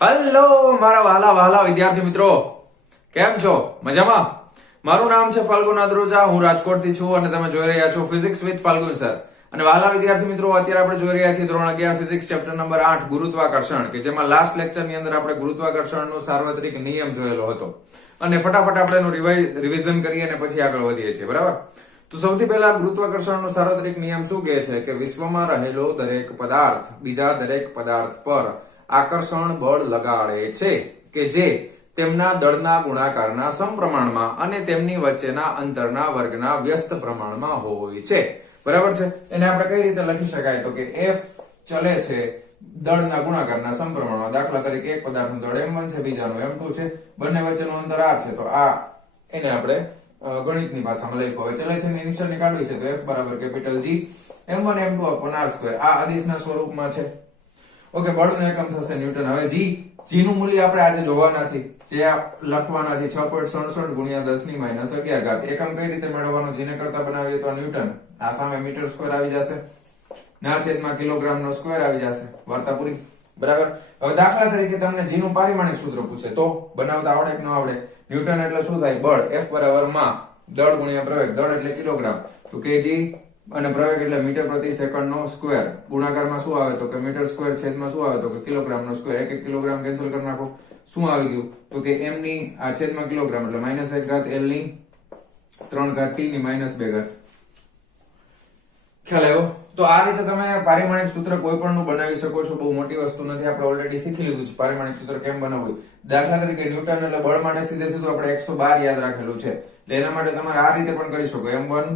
Hello મારા વાલા વાલા વિદ્યાર્થી મિત્રો, કેમ છો? મજામાં? મારું નામ છે ફાલ્ગુન અદ્રોજા, હું રાજકોટથી છું અને તમે જોઈ રહ્યા છો ફિઝિક્સ વિથ ફાલ્ગુન સર. અને વાલા વિદ્યાર્થી મિત્રો, અત્યારે આપણે જોઈ રહ્યા છીએ ધોરણ 11 ફિઝિક્સ ચેપ્ટર નંબર 8 ગુરુત્વાકર્ષણ, કે જેમાં લાસ્ટ લેક્ચરની અંદર આપણે ગુરુત્વાકર્ષણનો સાર્વત્રિક નિયમ જોયેલો હતો. અને ફટાફટ આપણે એનું રિવિઝન કરીએ અને પછી આગળ વધીએ છીએ, બરાબર? તો સૌથી પહેલા ગુરુત્વાકર્ષણનો સાર્વત્રિક નિયમ શું કહે છે કે વિશ્વમાં રહેલો દરેક પદાર્થ બીજા દરેક પદાર્થ પર આકર્ષણ બળ લગાડે છે કે જે તેમના દળના ગુણાકારના સમપ્રમાણમાં અને તેમની વચ્ચેના અંતરના વર્ગના વ્યસ્ત પ્રમાણમાં હોય છે. બરાબર છે? એને આપણે કઈ રીતે લખી શકાય? તો કે F ચલે છે દળના ગુણાકારના સમપ્રમાણમાં. દાખલા તરીકે એક પદાર્થનું દળ m1 છે, બીજાનું m2 છે, બંને વચ્ચેનું અંતર r છે, તો આ એને આપણે ગણિતની ભાષામાં લખ્યું. હવે ચલે છે ની નિશાની કાઢવી છે તો F બરાબર capital G m1 m2 upon r². આ આદેશના સ્વરૂપમાં છે. ઓકે, બળનું એકમ થશે ન્યૂટન. હવે g નું મૂલ્ય આપણે આજે જોવાના છે, જે લખવાના છે 6.67 ગુણ્યા 10⁻11. એકમ કઈ રીતે મેળવવાનો? g ને કરતા બનાવીએ તો ન્યૂટન, આ સામે મીટર સ્ક્વેર આવી જશે, ના છેદમાં કિલોગ્રામ નો સ્ક્વેર આવી જશે. વાર્તા પૂરી. બરાબર. હવે દાખલા તરીકે તમને g નું પારિમાણિક સૂત્ર પૂછે તો બનાવતા આવડે કે ન આવડે? ન્યૂટન એટલે શું થાય? બળ. F બરાબર માં દળ ગુણ્યા પ્રવેગ. દળ એટલે કિલોગ્રામ, તો kg, અને પ્રવેગ એટલે મીટર પ્રતિ સેકન્ડ નો સ્ક્વેર. ગુણાકારમાં શું આવે? તો કે મીટર સ્ક્વેર છેદમાં શું આવે? તો કે કિલોગ્રામ નો સ્ક્વેર. એક કિલોગ્રામ કેન્સલ કરી નાખો. શું આવી ગયું? તો કે m ની આ છેદમાં કિલોગ્રામ એટલે -1 l ની 3 t ની -2. ખ્યાલ આવ્યો? તો આ રીતે તમે પારિમાણિક સૂત્ર કોઈ પણ નું બનાવી શકો છો. બહુ મોટી વસ્તુ નથી, આપણે ઓલરેડી શીખી લીધું છે પારિમાણિક સૂત્ર કેમ બનાવવું. દાખલા તરીકે ન્યૂટન એટલે બળ માટે સીધે સીધું આપણે 112 યાદ રાખેલું છે, એટલે એના માટે તમારે આ રીતે પણ કરી શકો. m1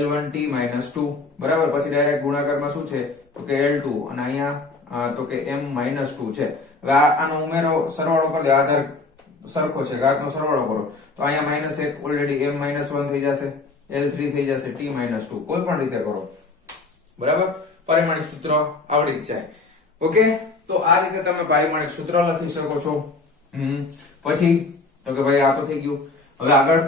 L1 t -2. બરાબર. પછી ડાયરેક્ટ ગુણાકારમાં શું છે? તો કે L2, અને અહીંયા તો કે m -2 છે. હવે આનો ઉમેરો સરવાળો કરી દો, આધાર સરખો છે, ઘાતનો સરવાળો કરો તો અહીંયા -1 ઓલરેડી m -1 થઈ જશે, L3 થઈ જશે, t -2. કોઈ પણ રીતે કરો, બરાબર. પારિમાણિક સૂત્ર આવડી જ જાય. ઓકે, તો આ રીતે તમે પારિમાણિક સૂત્ર લખી શકો છો. પછી તો કે ભાઈ આ તો થઈ ગયું. હવે આગળ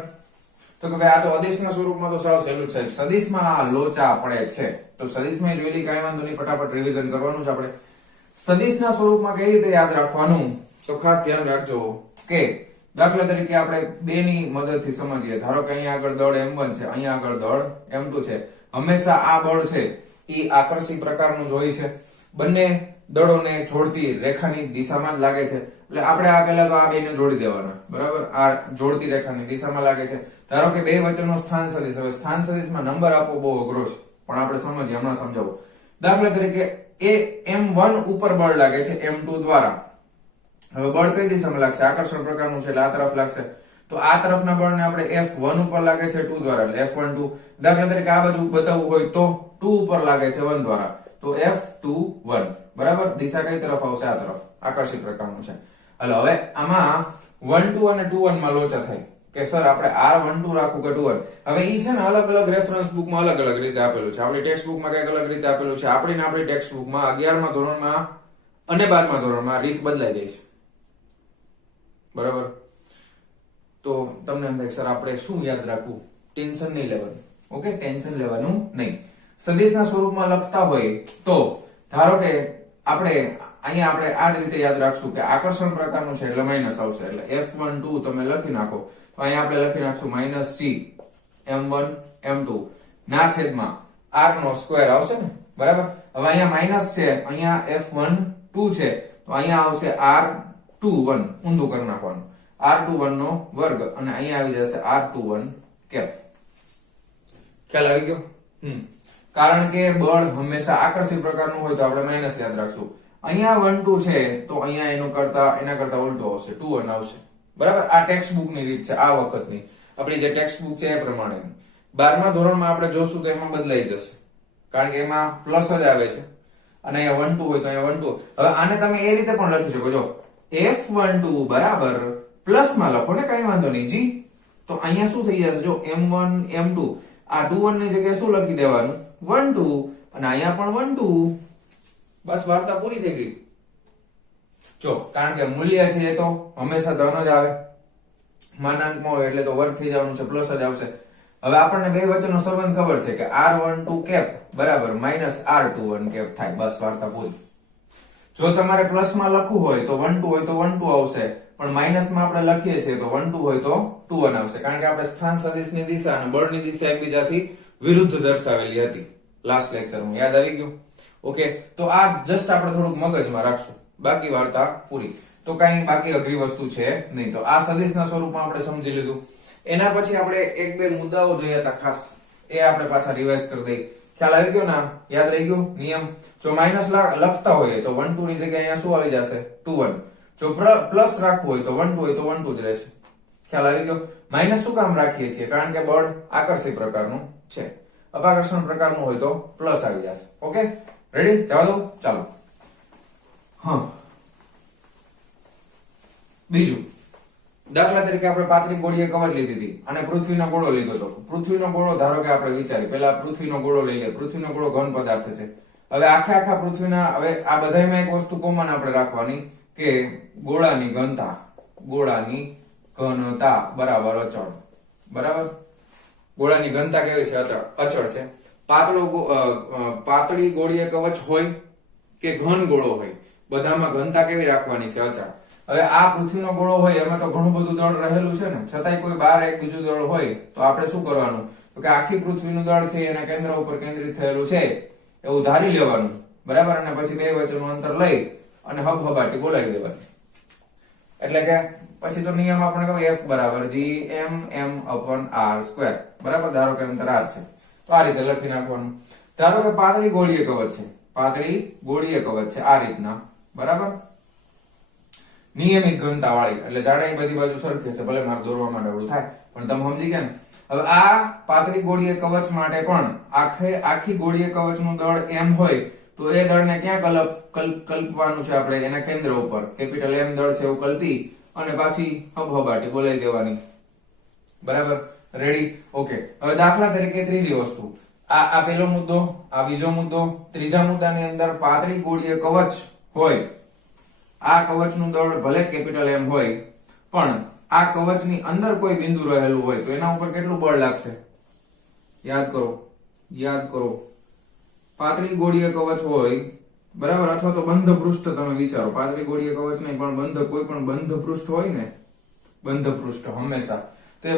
તો કે ભાઈ આ તો અદિશના સ્વરૂપમાં તો સાવ સહેલું છે. સદિશમાં લોચા પડે છે, તો સદિશમાં જોઈ લી, કાંઈ વાંધો નહીં, ફટાફટ રિવિઝન કરવાનું છે આપણે. સદિશના સ્વરૂપમાં કઈ રીતે યાદ રાખવાનું? તો ખાસ ધ્યાન રાખજો કે દાખલા તરીકે આપણે બે ની મદદથી સમજીએ. ધારો કે અહીંયા આગળ દળ m1 છે, અહીંયા આગળ દળ m2 છે. હંમેશા આ બળ છે એ આકર્ષી પ્રકારનું જ હોય છે. બંને દળોને જોડતી રેખાની દિશામાં જ લાગે છે, એટલે આપણે આ પહેલા તો આ બેને જોડી દેવાના. બરાબર. આ જોડતી રેખાની દિશામાં લાગે છે. ધારો કે બે વચ્ચેનો સ્થાન સદિશ. હવે સ્થાન સદિશમાં નંબર આપવો બહુ અઘરો છે, પણ આપણે સમજીએ, હમણાં સમજાવું. દાખલા તરીકે એ m1 ઉપર બળ લાગે છે m2 દ્વારા. હવે બળ કઈ દિશામાં લાગશે? આકર્ષણ પ્રકારનું છે એટલે આ તરફ લાગશે. તો આ તરફના બળને આપણે F1 ઉપર લાગે છે 2 દ્વારા, એટલે F1 2. દાખલા તરીકે આ બાજુ બતાવવું હોય તો 2 ઉપર લાગે છે 1 દ્વારા, તો F2 1. બરાબર. દિશા કઈ તરફ આવશે? આ તરફ. આકર્ષિત પ્રકારનું છે. હાલો, હવે આમાં 1 2 અને 2 1 માં લોચા થાય કે સર આપણે R12 રાખવું કે 2 1. હવે ઈ છે ને અલગ અલગ રેફરન્સ બુકમાં અલગ અલગ રીતે આપેલું છે. આપણી ટેક્સ્ટ બુકમાં કઈક અલગ રીતે આપેલું છે. આપણી ટેક્સ્ટ બુકમાં 11મા ધોરણમાં અને 12મા ધોરણમાં રીત બદલાઈ જાય છે. બરાબર. તો તમને એમ થાય સર આપણે શું યાદ રાખવું? ટેન્શન નહીં લેવાનું. ઓકે, ટેન્શન લેવાનું નહીં. સદિશના સ્વરૂપમાં લખતા હોય તો ધારો કે અહીંયા આપણે આ જ રીતે યાદ રાખશું કે આકર્ષણ પ્રકારનું છે એટલે માઈનસ આવશે, એટલે F12 તમે લખી નાખો તો અહીંયા આપણે લખી નાખશું -c m1 m2 ના છેદમાં r નો સ્ક્વેર આવશે ને. બરાબર. હવે અહીંયા માઈનસ છે, અહીંયા F12 છે, તો અહીંયા આવશે R21. ઊંધું કરી નાખવાનું, R21 નો વર્ગ, અને અહીંયા આવી જશે R21 કેપ. ખ્યાલ આવી ગયો? કારણ કે બળ હંમેશા આકર્ષિત પ્રકારનું હોય તો આપણે માઈનસ યાદ રાખશું. અહીંયા 1 2 છે તો અહીંયા એના કરતા ઉલટો આવશે, 2 1 આવશે. બરાબર. આ ટેક્સ્ટ બુક ની રીત છે, આ વખતની આપણી જે ટેક્સ્ટ બુક છે એ પ્રમાણેની. 12મા ધોરણમાં આપણે જોશું તો એમાં બદલાઈ જશે, કારણ કે એમાં પ્લસ જ આવે છે, અને અહીંયા 1 2 હોય તો અહીંયા 1 2. હવે આને તમે એ રીતે પણ લખી શકો, જો F12 બરાબર પ્લસમાં લખો ને, કઈ વાંધો નહીં જી. તો અહીંયા શું થઈ જશે? જો m1 m2, આ 2 1 ની જગ્યાએ શું લખી દેવાનું? 1 2, અને અહીંયા પણ 1 2. બસ, વાર્તા પૂરી થઈ ગઈ. જો કારણ કે મૂલ્ય છે એ તો હંમેશા ધન જ આવે, માનાંકમાં હોય એટલે તો વર્ગ થઈ જવાનું છે, પ્લસ જ આવશે. હવે આપણને બે વચ્ચેનો સંબંધ ખબર છે કે R12 કેપ બરાબર -R21 કેપ થાય. બસ, વાર્તા પૂરી. જો તમારે પ્લસમાં લખવું હોય તો 1 2 હોય તો 1 2 આવશે, પણ માઇનસમાં આપણે લખીએ છીએ તો 1 2 હોય તો 2 1 આવશે, કારણ કે આપણે સ્થાન સદિશની દિશા અને બળની દિશા એકબીજાથી વિરુદ્ધ દર્શાવેલી હતી લાસ્ટ લેક્ચરમાં. યાદ આવી ગયું? ઓકે, તો આ જસ્ટ આપણે થોડુંક મગજમાં રાખશું, બાકી વાર્તા પૂરી. તો કઈ બાકી અઘરી વસ્તુ છે નહીં. તો આ સદિશના સ્વરૂપમાં આપણે સમજી લીધું. એના પછી આપણે એક બે મુદ્દાઓ જોયા હતા ખાસ, એ આપણે પાછા રિવાઇઝ કરી દઈએ. ખ્યાલ આવી ગયો ને? યાદ રહી ગયો નિયમ? જો માઇનસ લખતા હોઈએ તો 1 2 ની જગ્યાએ અહીંયા શું આવી જશે? 2 1. જો પ્લસ રાખવું હોય તો 1 2 હોય તો 1 2 જ રહેશે. ખ્યાલ આવી ગયો? માઇનસ શું કામ રાખીએ છીએ? કારણ કે બળ આકર્ષી પ્રકારનું છે, અપાકર્ષણ પ્રકારનું હોય તો પ્લસ આવી જશે. Okay, ready? જવા દો, ચાલો. હા, બીજું દાખલા તરીકે આપણે પાતળી ગોળીએ કવચ લીધી હતી અને પૃથ્વીનો ગોળો લીધો હતો. પૃથ્વીનો ગોળો ધારો કે આપણે વિચારી, પહેલા પૃથ્વીનો ગોળો લઈ લે. પૃથ્વીનો ગોળો ઘન પદાર્થ છે. હવે આખા પૃથ્વીના, હવે આ બધામાં એક વસ્તુ કોમન આપણે રાખવાની કે ગોળાની ઘનતા બરાબર અચળ. બરાબર? ગોળાની ઘનતા કેવી છે? અચળ છે. પાતળી ગોળીય કવચ હોય કે ઘન ગોળો હોય, બધામાં ઘનતા કેવી રાખવાની છે? અચળ. હવે આ પૃથ્વીનો ગોળો હોય એમાં તો ઘણું બધું દળ રહેલું છે ને, છતાંય કોઈ બહાર એક બીજું દળ હોય તો આપણે શું કરવાનું? તો કે આખી પૃથ્વીનું દળ છે એના કેન્દ્ર ઉપર કેન્દ્રિત થયેલું છે એવું ધારી લેવાનું. બરાબર? અને પછી બે વચ્ચેનું અંતર લઈ અને હબહબાટી બોલાવી દેવાની. એટલે કે પછી તો નિયમ આપણે કહે F બરાબર G(m)(m)/r². બરાબર? ધારો કે અંતર r છે તો આ રીતે લખી નાખવાનું. ધારો કે પાતળી ગોળીય કવચ છે, પાતળી ગોળીય કવચ છે આ રીતના. બરાબર? નિયમિત ઘનતા વાળી, એટલે જાડાઈ બધી બાજુ સરખી છે, ભલે મારે દોરવામાં ડબલું થાય પણ તમે સમજી ગયા ને? હવે આ પાતળી ગોળીય કવચ માટે પણ આખી ગોળીય કવચનું દળ m હોય તો એ દળને ક્યાં કલ્પવાનું છે આપણે? એના કેન્દ્ર ઉપર કેપિટલ M દળ છે એવું કલ્પી અને પાછી હબહબાટી બોલાવી દેવાની. બરાબર? રેડી? ઓકે, હવે દાખલા તરીકે ત્રીજી વસ્તુ, આ પહેલો મુદ્દો, આ બીજો મુદ્દો. ત્રીજા મુદ્દાની અંદર પાતળી ગોળીય કવચ હોય, આ કવચનું દળ ભલે કેપિટલ M હોય પણ આ કવચની અંદર કોઈ બિંદુ રહેલું હોય તો એના ઉપર કેટલું બળ લાગશે? યાદ કરો. પાતળી ગોળીય કવચ હોય, બરાબર, અથવા તો બંધ પૃષ્ઠ, તમે વિચારો, પાતળી ગોળીય કવચ નહીં પણ કોઈ પણ બંધ પૃષ્ઠ હોય ને, બંધ પૃષ્ઠ હંમેશા, તો એ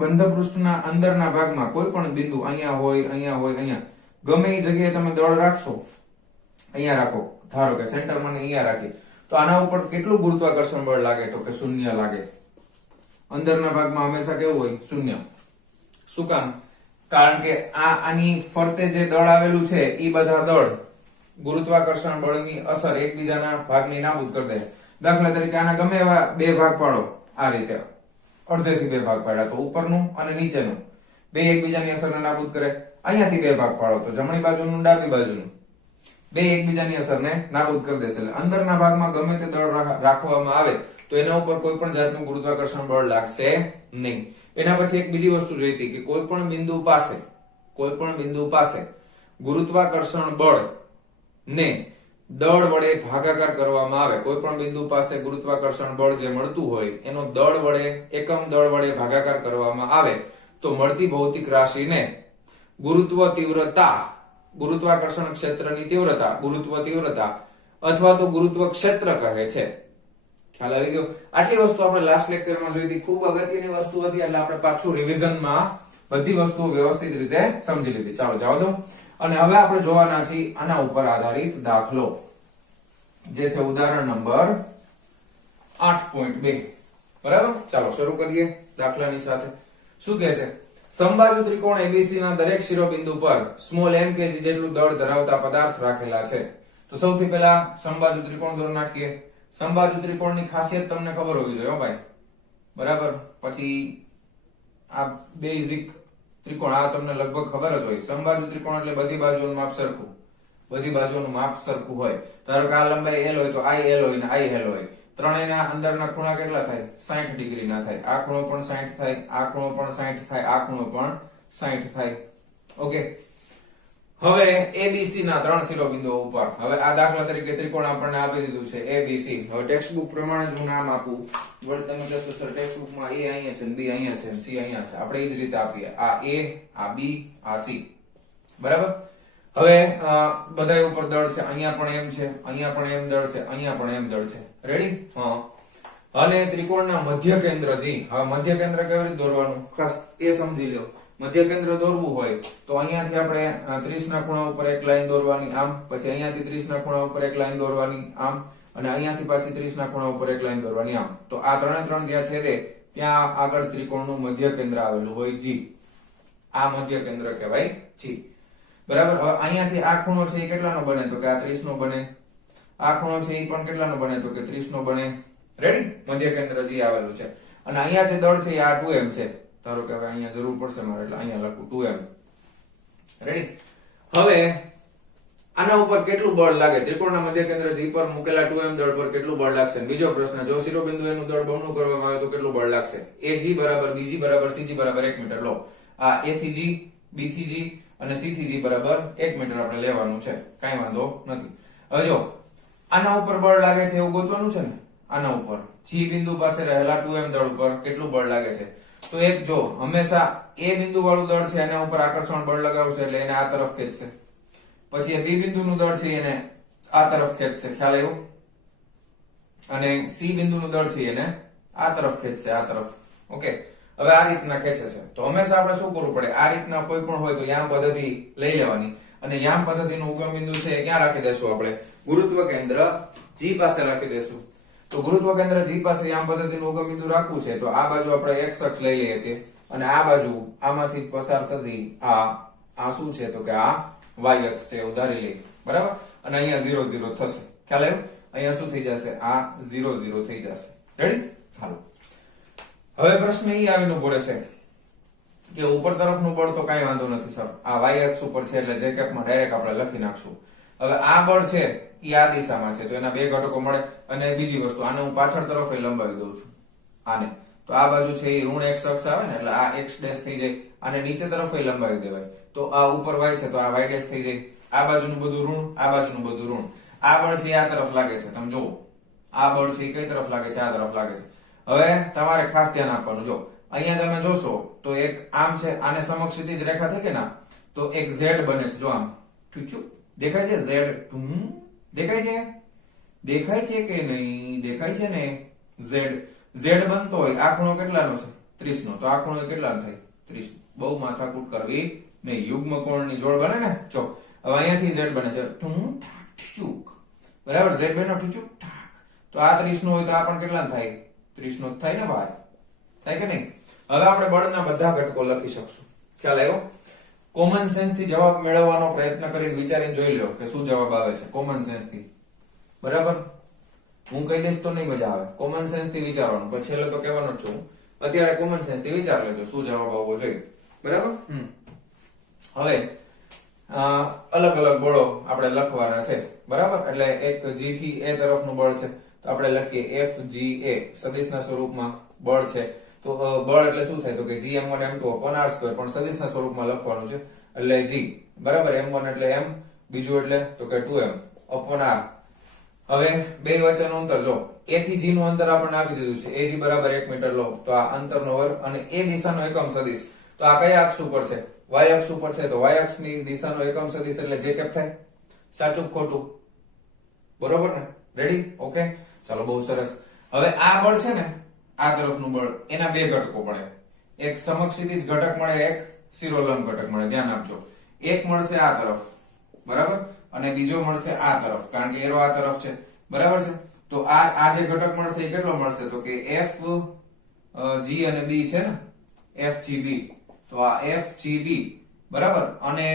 બંધ પૃષ્ઠના અંદરના ભાગમાં કોઈ પણ બિંદુ અહીંયા હોય, અહીંયા ગમે એ જગ્યાએ તમે દળ રાખશો, અહીંયા રાખો, ધારો કે સેન્ટરમાં અહીંયા રાખી, તો આના ઉપર કેટલું ગુરુત્વાકર્ષણ બળ લાગે? તો કે 0 લાગે. અંદરના ભાગમાં હંમેશા કેવું હોય? 0. શું કામ? કારણ કે આની ફરતે જે દળ આવેલું છે એ બધા દળ ગુરુત્વાકર્ષણ બળની અસર એકબીજાના ભાગની નાબૂદ કરી દે. દાખલા તરીકે આના ગમે એવા બે ભાગ પાડો, આ રીતે અડધેથી બે ભાગ પાડ્યા તો ઉપરનું અને નીચેનું બે એકબીજાની અસરને નાબૂદ કરે. અહીંયાથી બે ભાગ પાડો તો જમણી બાજુનું ડાબી બાજુનું બે એકબીજાની અસરને નાબૂદ કરી દેશે. એટલે અંદરના ભાગમાં ગમે તે દળ રાખવામાં આવે તો એના ઉપર કોઈ પણ જાતનું ગુરુત્વાકર્ષણ બળ લાગશે નહીં. એના પછી એક બીજી વસ્તુ જોઈ હતી કે કોઈ પણ બિંદુ પાસે ગુરુત્વાકર્ષણ બળ ને દળ વડે ભાગાકાર કરવામાં આવે, કોઈ પણ બિંદુ પાસે ગુરુત્વાકર્ષણ બળ જે મળતું હોય એનો એકમ દળ વડે ભાગાકાર કરવામાં આવે તો મળતી ભૌતિક રાશિને ગુરુત્વાકર્ષણ ક્ષેત્રની તીવ્રતા અથવા તો ગુરુત્વ ક્ષેત્ર કહે છે. ખ્યાલ આવી ગયો? આટલી વસ્તુ આપણે લાસ્ટ લેક્ચરમાં જોઈ હતી, ખૂબ અગત્યની વસ્તુ હતી, એટલે આપણે પાછું રિવિઝનમાં બધી વસ્તુઓ વ્યવસ્થિત રીતે સમજી લીધી. ચાલો જવા દો. અને હવે આપણે જોવાના છીએ આના ઉપર આધારિત દાખલો, જે છે ઉદાહરણ નંબર 8.2. બરાબર? ચાલો શરૂ કરીએ દાખલાની સાથે. શું કહે છે? સમબાજુ ત્રિકોણ ABC ના દરેક શિરોબિંદુ પર સ્મોલ m kg જેટલું દળ ધરાવતા પદાર્થ રાખેલા છે. તો સૌથી પહેલા સમબાજુ ત્રિકોણ દોરી નાખીએ. સમબાજુ ત્રિકોણની ખાસિયત તમને ખબર હોવી જોઈએ હો ભાઈ. બરાબર? પછી આ બેઝિક ત્રિકોણ આ તમને લગભગ ખબર જ હોય. સમબાજુ ત્રિકોણ એટલે બધી બાજુઓનું માપ સરખું હોય. ધારો કે આ લંબાઈ l હોય તો I l હોય ને I l હોય. ત્રણેયના અંદરના ખૂણા કેટલા થાય? 60 ડિગ્રીના થાય. આ ખૂણો પણ 60 થાય, આ ખૂણો પણ 60 થાય, આ ખૂણો પણ 60 થાય. ઓકે, હવે ABC ના ત્રણ શિરોબિંદુઓ ઉપર, હવે આ દાખલા તરીકે ત્રિકોણ આપણને આપી દીધું છે ABC. હવે ટેક્સ્ટ બુક પ્રમાણે જ હું નામ આપું. વળી તમે કહેશો સર ટેક્સ્ટ બુકમાં A અહીંયા છે, B અહીંયા છે, C અહીંયા છે. આપણે એ જ રીતે આપીએ. આ A, આ B, આ C. બરાબર? હવે બધા ઉપર દળ છે, અહીંયા પણ એમ છે, અહીંયા પણ એમ દળ છે, અહીંયા પણ એમ દળ છે. રેડી? હા. અને ત્રિકોણના મધ્ય કેન્દ્ર જી. હવે મધ્ય કેન્દ્ર કેવી રીતે દોરવાનું ખાસ એ સમજી લો. મધ્ય કેન્દ્ર દોરવું હોય તો અહીંયાથી આપણે 30 ના ખૂણા ઉપર એક લાઈન દોરવાની આમ, પછી અહીંયાથી 30 ના ખૂણા ઉપર એક લાઈન દોરવાની આમ, અને અહીંયાથી પાછી 30 ના ખૂણા ઉપર એક લાઈન દોરવાની આમ. તો આ ત્રણે ત્રણ જ્યાં છેદે ત્યાં આગળ ત્રિકોણનું મધ્ય કેન્દ્ર આવેલું હોય જી. આ મધ્ય કેન્દ્ર કહેવાય જી. બરાબર? હવે અહીંયાથી આ ખૂણો છે એ કેટલાનો બને? તો કે આ 30 નો બને. આ ખૂણો છે એ પણ કેટલાનો બને? તો કે 30 નો બને. રેડી? મધ્ય કેન્દ્ર જી આવેલું છે. અને અહીંયા જે દળ છે એ આ 2m છે. ધારો કે હવે અહીંયા જરૂર પડશે મારે એટલે અહીંયા લખું 2m. રેડી? હવે આના ઉપર કેટલું બળ લાગે? ત્રિકોણના મધ્ય કેન્દ્ર જી પર મૂકેલા 2m દળ પર કેટલું બળ લાગશે? બીજો પ્રશ્ન, જો શિરોબિંદુ એનું દળ બમણું કરવામાં આવે તો કેટલું બળ લાગશે? AG બરાબર BG બરાબર CG બરાબર 1 મીટર લો. આ A થી G, B થી G અને C થી G બરાબર 1 મીટર આપણે લેવાનું છે. કાઈ વાંધો નથી. હવે જો આના ઉપર બળ લાગે છે એવું ગોતવાનું છે ને. આના ઉપર G બિંદુ પાસે રહેલા 2m દળ ઉપર કેટલું બળ લાગે છે? તો એક જો હંમેશા A બિંદુ વાળું દળ છે એના ઉપર આકર્ષણ બળ લગાવશે એટલે એને આ તરફ ખેંચશે. પછી એ B બિંદુનું દળ છે એને આ તરફ ખેંચશે. ખ્યાલ આવ્યો? અને C બિંદુનું દળ છે એને આ તરફ ખેંચશે, આ તરફ. ઓકે? હવે આ રીતના ખેંચે છે તો હંમેશા આપણે શું કરવું પડે? આ રીતના કોઈ પણ હોય તો યામ પદ્ધતિ લઈ લેવાની, અને યામ પદ્ધતિનું ઉગમ બિંદુ છે એ ક્યાં રાખી દેશું? આપણે ગુરુત્વ કેન્દ્ર G પાસે રાખી દેશું. તો ગુરુત્વ કેન્દ્ર G પાસે યામ પદ્ધતિનું ઉગમ બિંદુ રાખવું છે તો આ બાજુ આપણે x અક્ષ લઈ લઈએ છીએ, અને આ બાજુ આમાંથી પસાર થતી આ શું છે? તો કે આ y અક્ષ છે એવું ધારી લઈએ. બરાબર? અને અહીંયા 0 0 થશે. ખ્યાલ આવ્યો? અહીંયા શું થઈ જશે? આ 0 0 થઈ જશે. રેડી? હાલો. હવે પ્રશ્ન એ આવીને ઉભો રહેશે કે ઉપર તરફનું બળ તો કાંઈ વાંધો નથી સર, આ y અક્ષ ઉપર છે એટલે જે કેપમાં ડાયરેક્ટ આપણે લખી નાખશું. હવે આ બળ છે એ આ દિશામાં છે તો એના બે ઘટકો મળે. અને બીજી વસ્તુ, આને હું પાછળ તરફ લંબાવી દઉં છું. આને તો આ બાજુ છે એ ઋણ x અક્ષ આવે ને એટલે આ x ડેશ થઈ જાય. આને નીચે તરફ લંબાવી દેવાય તો આ ઉપર y છે તો આ y ડેશ થઈ જાય. આ બાજુનું બધું ઋણ, આ બાજુનું બધું ઋણ. આ બળ છે આ તરફ લાગે છે. તમે જુઓ આ બળ છે એ કઈ તરફ લાગે છે? આ તરફ લાગે છે. હવે તમારે ખાસ ધ્યાન આપવાનું, જો અહીંયા તમે જોશો તો એક આમ છે, આને સમક્ષિતિજ રેખા થઈ કે ના, તો એક z બને છે. જો આમ ઠીચું દેખાય છે? z દેખાય છે? દેખાય છે કે નહીં? દેખાય છે ને? z બનતો હોય આ ખૂણો કેટલાનો છે? 30 નો. તો આ ખૂણો કેટલાનો થાય? 30. બહુ માથાકૂટ કરવી નહીં, યુગ્મ કોણની જોડ બને ને. જો હવે અહીંયાથી z બને છે બરાબર? z બનો ઠીચુક ઠાક. તો આ 30 નો હોય તો આ પણ કેટલાનો થાય? 30 નો થાય ને ભાઈ? થાય કે નહીં? હવે આપણે બળના બધા ઘટકો લખી શકશું. ખ્યાલ આવ્યો? કોમન સેન્સ થી જવાબ મેળવવાનો પ્રયત્ન કરીને વિચારીને જોઈ લો કે શું જવાબ આવે છે કોમન સેન્સ થી. બરાબર? હું કહી દઈશ તો નહીં મજા આવે. કોમન સેન્સ થી વિચારવાનું, પછી છેલ્લે તો કહેવાનો જ છું. અત્યારે કોમન સેન્સ થી વિચાર લેજો શું જવાબ આવવો જોઈએ. બરાબર? હવે અલગ અલગ બળો આપણે લખવાના છે. બરાબર? એટલે એક G થી A તરફનું બળ છે તો આપણે લખીએ FGA સદિશના સ્વરૂપમાં બળ છે. તો બળ એટલે શું થાય? તો કે Gm1 m2 upon r2 પણ સદિશના સ્વરૂપમાં લખવાનું છે એટલે G. બરાબર? m1 એટલે m, બીજું એટલે તો કે 2m upon r. હવે બે વચ્ચેનું અંતર જો A થી G નું અંતર આપણને આપી દીધું છે. AG બરાબર 1 મીટર લો તો આ અંતરનો વર્ગ, અને એ દિશાનો એકમ સદિશ તો આ કયા અક્ષ ઉપર છે? y અક્ષ ઉપર છે. તો y અક્ષની દિશાનો એકમ સદિશ એટલે જે કેપ થાય. સાચું ખોટું? બરોબર ને? રેડી? ઓકે, ચાલો બહુ સરસ. હવે આ બળ છે ને, આ તરફનું બળ, એના બે ઘટકો મળે. એક સમક્ષિતિજ ઘટક મળે, એક શિરોલંબ ઘટક મળે. ધ્યાન આપજો. એક મળશે આ તરફ, બરાબર, અને બીજો મળશે આ તરફ, કારણ કે એરો આ તરફ છે. બરાબર છે? તો આ જે ઘટક મળશે એ કેટલો મળશે? તો કે f g અને b છે ને, FGB. તો આ FGB બરાબર, અને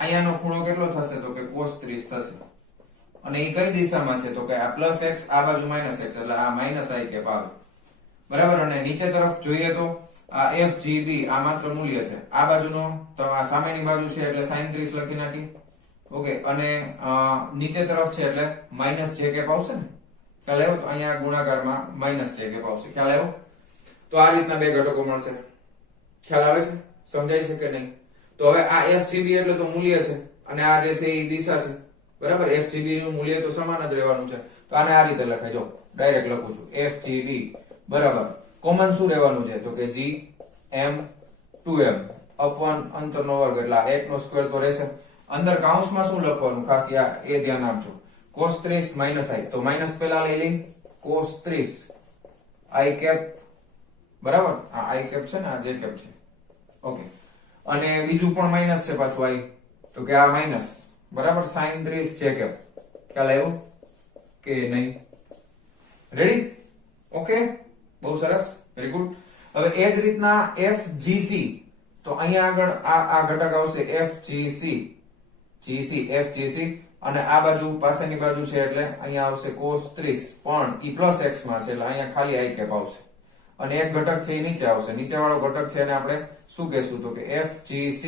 અહીંયાનો ખૂણો કેટલો થશે? તો કે cos 30 થશે. અને એ કઈ દિશામાં છે? તો કે આ પ્લસ x, આ બાજુ માઇનસ x, એટલે આ માઇનસ i કેપ આવે. બરાબર? અને નીચે તરફ જોઈએ તો આ FGB આ માત્ર મૂલ્ય છે. આ બાજુનો તો આ સામેની બાજુ છે એટલે sin 30 લખી નાખી. ઓકે, અને નીચે તરફ છે એટલે માઇનસ j કેપ આવશે ને. ખ્યાલ આવ્યો? તો અહીંયા ગુણાકારમાં માઇનસ j કેપ આવશે. ખ્યાલ આવ્યો? તો આ રીતના બે ઘટકો મળશે. ખ્યાલ આવે છે? સમજાય છે કે નહીં? તો હવે આ FGB એટલે તો મૂલ્ય છે, અને આ જે છે એ દિશા છે. બરાબર? FGB નું મૂલ્ય તો સમાન જ રહેવાનું છે. તો આને આ રીતે લખાય. જો ડાયરેક્ટ લખું છું FGB બરાબર, કોમન શું રહેવાનું છે? તો કે Gm 2m upon અંતરનો વર્ગ, એટલે 1 નો સ્ક્વેર તો રહેશે, અંદર કૌંસમાં શું લખવાનું ખાસ એ ધ્યાન આપજો. cos 30 minus i, તો માઇનસ પેલા લઈ લઈ. cos 30 i કેપ, બરાબર, આ i કેપ છે ને, આ j કેપ છે. ઓકે, અને બીજું પણ માઇનસ છે પાછું i, તો કે આ માઇનસ, બરાબર, sin 30 j કેપ. ખ્યાલ આવ્યો કે નહીં? રેડી? ઓકે, બહુ સરસ, વેરી ગુડ. હવે એ જ રીતના FGC, તો અહીંયા આગળ આ ઘટક આવશે FGC, FGC, અને આ બાજુ પાસેની બાજુ છે એટલે અહીંયા આવશે cos 30, પણ ઈ પ્લસ x માં છે એટલે અહીંયા ખાલી i કેપ આવશે. અને એક ઘટક છે એ નીચે આવશે, નીચે વાળો ઘટક છે એને આપણે શું કહેશું? તો કે FGC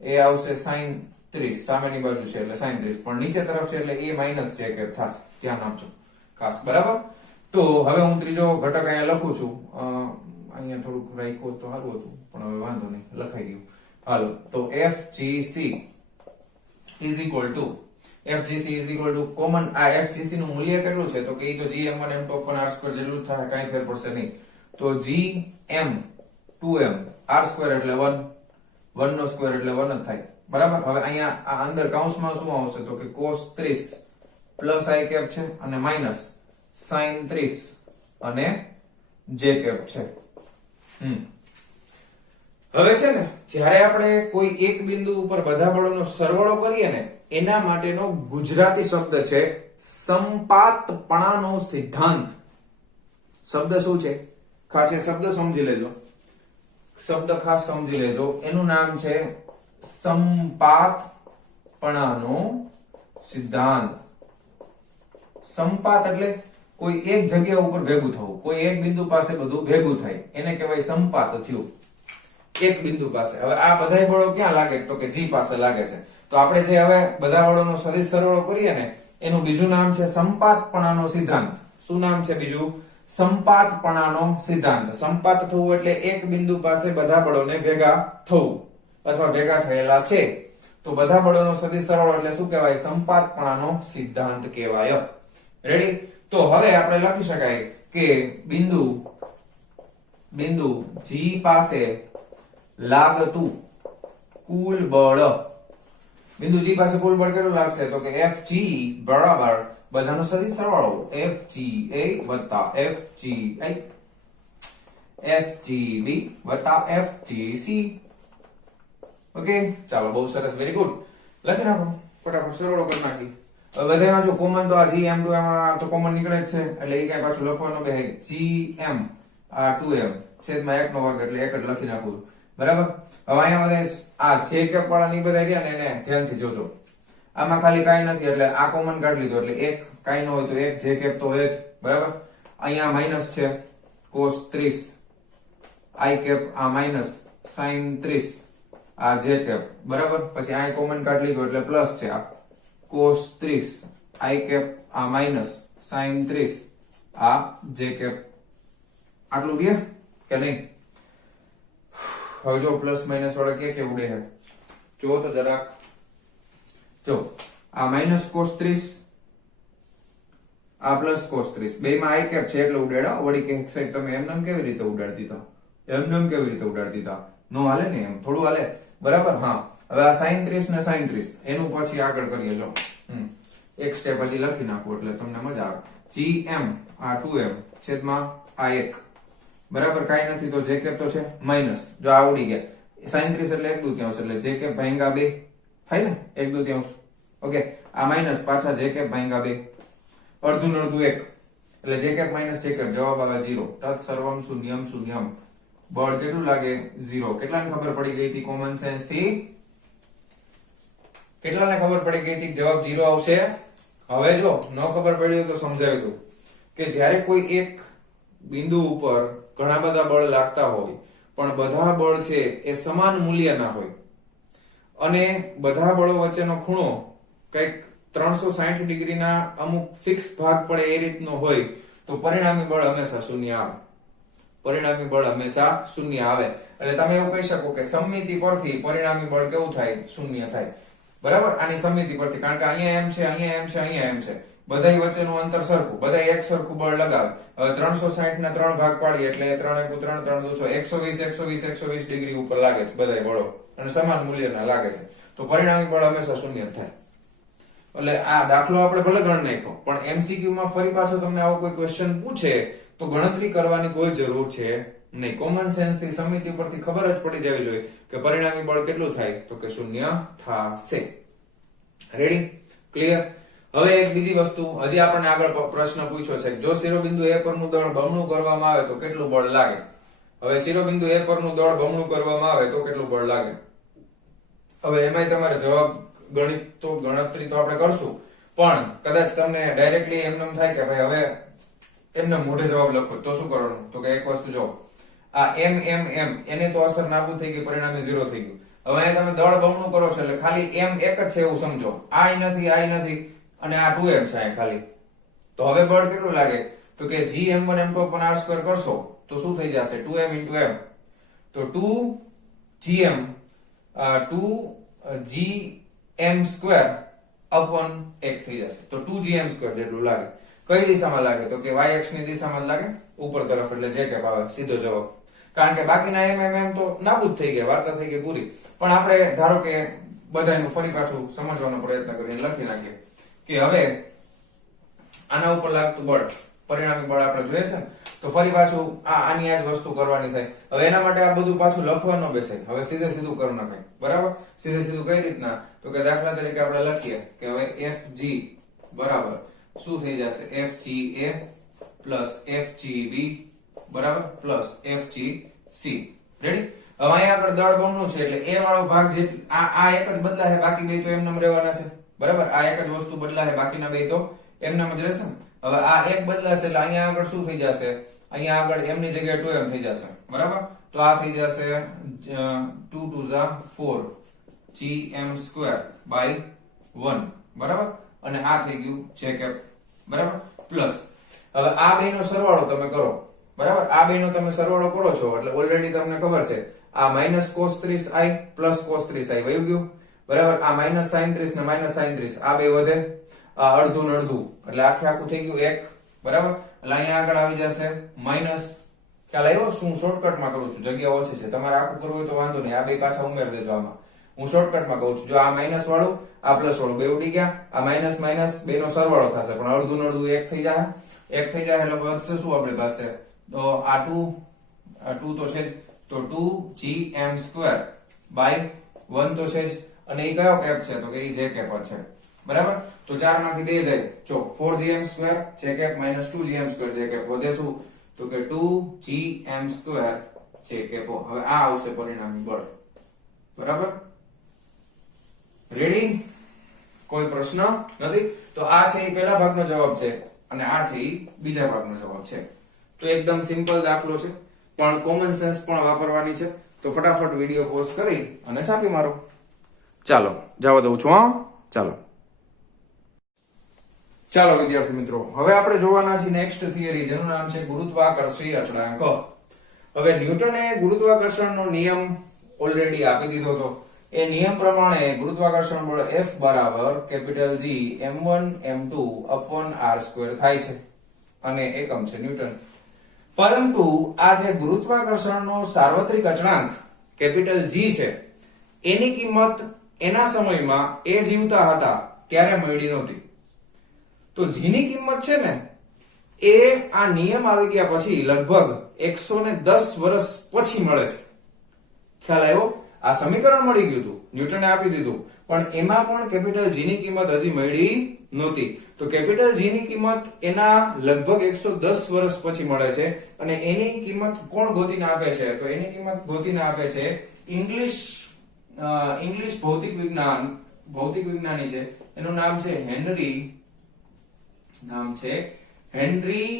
એ આવશે sin 30, સામેની બાજુ છે એટલે sin 30, પણ નીચે તરફ છે એટલે એ માઇનસ j કેપ થશે. ધ્યાન આપજો ખાસ, બરાબર. તો હવે હું ત્રીજો ઘટક અહીંયા લખું છું. અહીંયા થોડુંક રાખ્યું તો સારું હતું, પણ હવે વાંધો નહીં, લખાઈ ગયું. હાલો, તો FGC is equal to common, આ FGC નું મૂલ્ય કેટલું છે? તો કે ઈ તો gm1 m2 પણ r2 જેટલું જ થાય, કાંઈ ફેર પડશે નહીં. તો gm 2m r2 એટલે 1, 1 નો સ્ક્વેર એટલે 1 જ થાય, બરાબર. હવે અહીંયા આ અંદર કૌંસમાં શું આવશે? તો કે cos 30 પ્લસ i કેપ છે અને માઇનસ sin 30 અને j કેપ છે. હવે છે ને, જ્યારે આપણે કોઈ એક બિંદુ ઉપર બધા બળોનો સરવાળો કરીએ ને, એના માટેનો ગુજરાતી શબ્દ છે સંપાતપણાનો સિદ્ધાંત. શબ્દ શું છે? ખાસ એ શબ્દ સમજી લેજો, શબ્દ ખાસ સમજી લેજો. એનું નામ છે સંપાતપણાનો સિદ્ધાંત. સંપાત એટલે કોઈ એક જગ્યા ઉપર ભેગું થવું, કોઈ એક બિંદુ પાસે બધું ભેગું થાય, એને કહેવાય સંપાત થયું, એક બિંદુ પાસે. હવે આ બધાય બળો ક્યાં લાગે? તો કે G પાસે લાગે છે. તો આપણે જે હવે બધા બળોનો સદિશ સરવાળો કરીએ ને, એનું બીજું નામ છે સંપાતપણાનો સિદ્ધાંત. શું નામ છે બીજું? સંપાતપણાનો સિદ્ધાંત. સંપાત થવું એટલે એક બિંદુ પાસે બધા બળોને ભેગા થવું અથવા ભેગા થયેલા છે, તો બધા બળોનો સદિશ સરવાળો એટલે શું કહેવાય? સંપાતપણાનો સિદ્ધાંત કહેવાય. રેડી? તો હવે આપણે લખી શકાય કે બિંદુ G પાસે લાગતું કુલ બળ, બિંદુ G પાસે કુલ બળ કેટલું લાગશે? તો કે FG બરાબર બધાનો સદિશ સરવાળો FGA વત્તા FGB વત્તા FGC. ઓકે, ચાલો, બહુ સરસ, વેરી ગુડ. લખી નાખો ફટાફટ, સરવાળો કરી નાખી. હવે બધામાં જો કોમન તો આ GM2 એમાં તો કોમન નીકળે જ છે, એટલે એ કઈ પાછું લખવાનું બે GM આ 2m છેદમાં 1 નો વર્ગ એટલે 1 જ લખી નાખું, બરાબર. હવે અહીંયા બધા આ j કેપ વાળા ની બધા રહ્યા ને, એને ધ્યાનથી જોજો. આમાં ખાલી કાઈ નથી એટલે આ કોમન કાઢી લીધો એટલે એક કાઈ ન હોય તો એક j કેપ તો હોય જ, બરાબર. અહીંયા માઈનસ છે cos 30 i કેપ, આ માઈનસ sin 30 આ j કેપ, બરાબર. પછી આ કોમન કાઢી લીધો એટલે પ્લસ છે આ cos 30 i કેપ, આ માઈનસ sin 30 આ j કેપ. આટલું રહ્યા કે નહીં? હવે જો પ્લસ માઇનસ વાળા કે ઉડે છે, જો તો જરાક જો. આ માઇનસ cos 30 આ પ્લસ cos 30, બેમાં i કેપ છે એટલે ઉડાડો. વળી કે એક સાઈડ તમે એમનેમ કેવી રીતે ઉડાડી દીધા? એમનેમ કેવી રીતે ઉડાડી દીધા? નો હાલે ને, એમ થોડું હાલે, બરાબર. હા, હવે આ sin 30 ને sin 30 એનું પછી આગળ કરીએ. જો એક સ્ટેપ હજી લખી નાખું એટલે તમને મજા આવે. gm આ 2m છેદમાં આ 1, બરાબર. કાઈ નથી તો j કેપ તો છે માઈનસ, જો આવડી ગયા. sin 30 એટલે 1/2 એટલે j કેપ ભાંગા 2 થાય ને, 1/2. ઓકે, આ માઈનસ પાછા j કેપ ભાંગા 2, અડધું ને અડધું 1 એટલે j cap minus j cap, જવાબ આવે 0. તત સર્વમ શૂન્યમ શૂન્યમ. બળ કેટલું લાગે? 0. કેટલાને ખબર પડી ગઈ હતી કોમન સેન્સ થી? કેટલાને ખબર પડી ગઈ હતી જવાબ 0 આવશે? હવે જો ન ખબર પડી હોય તો સમજાવી દઉં કે જ્યારે કોઈ એક બિંદુ ઉપર ઘણા બધા બળ લાગતા હોય, પણ બધા બળ છે એ સમાન મૂલ્યના હોય અને બધા બળો વચ્ચેનો ખૂણો કંઈક 360 ડિગ્રીના અમુક ફિક્સ ભાગ પડે એ રીતનો હોય, તો પરિણામી બળ હંમેશા શૂન્ય આવે. પરિણામી બળ હંમેશા શૂન્ય આવે. એટલે તમે એવું કહી શકો કે સમમિતિ પરથી પરિણામી બળ કેવું થાય? શૂન્ય થાય, બરાબર. આની સમમિતિ પરથી, કારણ કે અહીંયા એમ છે, અહીંયા એમ છે, અહીંયા એમ છે, બધાય વચ્ચેનું અંતર સરખું, બધાય એક સરખું બળ લગાવે. હવે 360 ના 3 ભાગ પાડીએ એટલે 3 × 3 = 3 = 120 120 120 ડિગ્રી ઉપર લાગે છે બધાય બળો અને સમાન મૂલ્યના લાગે છે. તો પરિણામી બળ હંમેશા શૂન્ય થાય. એટલે આ દાખલો આપણે ભલે ગણ નાખ્યો, પણ એમસીક્યુ માં ફરી પાછો તમને આવો કોઈ ક્વેશ્ચન પૂછે તો ગણતરી કરવાની કોઈ જરૂર છે નહીં. કોમન સેન્સ થી સમિતિ પરથી ખબર જ પડી જવી જોઈએ કે પરિણામી બળ કેટલું થાય, તો કે શૂન્ય થશે. Ready, clear. હવે એક બીજી વસ્તુ, હજી આપણને આગળ પ્રશ્ન પૂછ્યો છે, જો શિરોબિંદુ A પરનું દળ બમણું કરવામાં આવે તો કેટલું બળ લાગે. હવે શિરોબિંદુ A પરનું દળ બમણું કરવામાં આવે તો કેટલું બળ લાગે. હવે એમાંય તમારે જવાબ ગણતરી તો આપણે કરશું, પણ કદાચ તમને ડાયરેક્ટલી એમ થાય કે ભાઈ હવે એમને મોઢે જવાબ લખો તો શું કરવાનું, તો કે એક વસ્તુ જો આ m એને તો અસર નાબૂદ થઈ ગઈ, પરિણામે 0 થઈ ગયું. હવે એને તમે દળ બમણું કરો છો એટલે ખાલી m એક જ છે એવું સમજો, આ નથી અને આ 2m છે ખાલી. તો હવે બળ કેટલું લાગે, તો કે gm1 m2 પણ r2 કરશો તો શું થઈ જશે, 2m into m. તો 2gm 2gm2 upon 1 થઈ જશે. તો 2gm2 જેટલું લાગે. કઈ દિશામાં લાગે, તો કે y અક્ષ ની દિશામાં લાગે, ઉપર તરફ, એટલે જે કે આવે સીધો જવાબ. કારણ કે બાકીના m તો નાબૂદ થઈ ગયા, વાર્તા થઈ ગઈ પૂરી. પણ આપણે ધારો કે બધાનું ફરી પાછું સમજવાનો પ્રયત્ન કરીને લખી નાખીએ કે હવે આના ઉપર લાગતું બળ, પરિણામી બળ આપણે જોઈએ છે ને, તો ફરી પાછું આની આ જ વસ્તુ કરવાની થાય. હવે એના માટે આ બધું પાછું લખવા ન બેસે, હવે સીધે સીધું કરી નખાય. બરાબર, સીધે સીધું કઈ રીતના, તો કે દાખલા તરીકે આપણે લખીએ કે હવે fg બરાબર શું થઈ જશે, fga પ્લસ fgb બરાબર પ્લસ fgc. રેડી. હવે અહીંયા આગળ દળ બમણું છે એટલે a વાળો ભાગ જે આ એક જ બદલાશે, બાકી બે તો એમનેમ રહેવાના છે. બરાબર, આ એક જ વસ્તુ બદલાશે, બાકીના બે તો એમનેમ જ રહેશે. હવે આ એક બદલાશે એટલે અહીંયા આગળ શું થઈ જશે, અહીંયા આગળ m ની જગ્યાએ 2m થઈ જશે. બરાબર, તો આ થઈ જશે 2 2 4 gm2 by 1. બરાબર, અને આ થઈ ગયું j cap. બરાબર, પ્લસ હવે આ બેનો સરવાળો તમે કરો. બરાબર, આ બેનો તમે સરવાળો કરો છો એટલે ઓલરેડી તમને ખબર છે આ -cos 30i plus cos 30i વયું ગયું. બરાબર, આ -sin 30 ને -sin 30 આ બે વધે, આ અડધું ને અડધું એટલે આખે આખું થઈ ગયું 1. બરાબર, એટલે અહીંયા આગળ આવી જશે માઈનસ. ખ્યાલ આવ્યો? શું શોર્ટકટમાં કરું છું, જગ્યા ઓછી છે, તમારે આખું કરવું હોય તો વાંધો નહીં, આ બે પાછા ઉમેર દેજો આમાં. હું શોર્ટકટમાં કહું છું, જો આ માઈનસ વાળું આ પ્લસ વાળું બે ઉડી ગયા, આ માઈનસ માઈનસ બેનો સરવાળો થશે, પણ અડધું ને અડધું 1 થઈ જાય. 1 થઈ જાય એટલે વધશે શું આપણી પાસે, તો આ 2 તો છે જ, તો 2gm2 by 1 તો છે જ, અને એ કયો કેપ છે, તો કે એ j કેપ છે. બરાબર, તો 4 માંથી 2 જાય, જો 4gm2 j cap minus 2gm2 j cap વધે શું, તો કે 2gm2 j કેપ. હવે આ આવશે પરિણામી બળ. બરાબર, રેડી? કોઈ પ્રશ્ન નથી? તો આ છે એ પહેલા ભાગનો જવાબ છે અને આ છે એ બીજા ભાગનો જવાબ છે. તો એકદમ સિમ્પલ દાખલો છે, પણ કોમન સેન્સ પણ વાપરવાની છે. તો ફટાફટ વિડિયો પોઝ કરી અને છાપી મારો. ચાલો જવા દઉં છું. ચાલો વિદ્યાર્થી મિત્રો, હવે આપણે જોવાના છે નેક્સ્ટ થિયરી, જેનું નામ છે ગુરુત્વાકર્ષી અચળાંક. હવે ન્યૂટને ગુરુત્વાકર્ષણનો નિયમ ઓલરેડી આપી દીધો હતો. એ નિયમ પ્રમાણે ગુરુત્વાકર્ષણ બળ F બરાબર capital G m1 m2 upon r2 થાય છે અને એકમ છે ન્યૂટન. પરંતુ આ જે ગુરુત્વાકર્ષણનો સાર્વત્રિક અચળાંક કેપિટલ G છે, એની કિંમત એના સમયમાં એ જીવતા હતા ત્યારે મળી નહોતી. તો g ની કિંમત છે ને એ આ નિયમ આવી ગયા પછી લગભગ 110 વર્ષ પછી મળે છે. ખ્યાલ આવ્યો? આ સમીકરણ મળી ગયું હતું, ન્યૂટને આપી દીધું, પણ એમાં પણ કેપિટલ G ની કિંમત હજી મળી નહોતી. તો કેપિટલ G ની કિંમત એના લગભગ 110 વર્ષ પછી મળે છે. અને એની કિંમત કોણ ગોતીને આપે છે? તો એની કિંમત ગોતીને આપે છે ઇંગ્લિશ ભૌતિક વિજ્ઞાની છે, એનું નામ છે હેનરી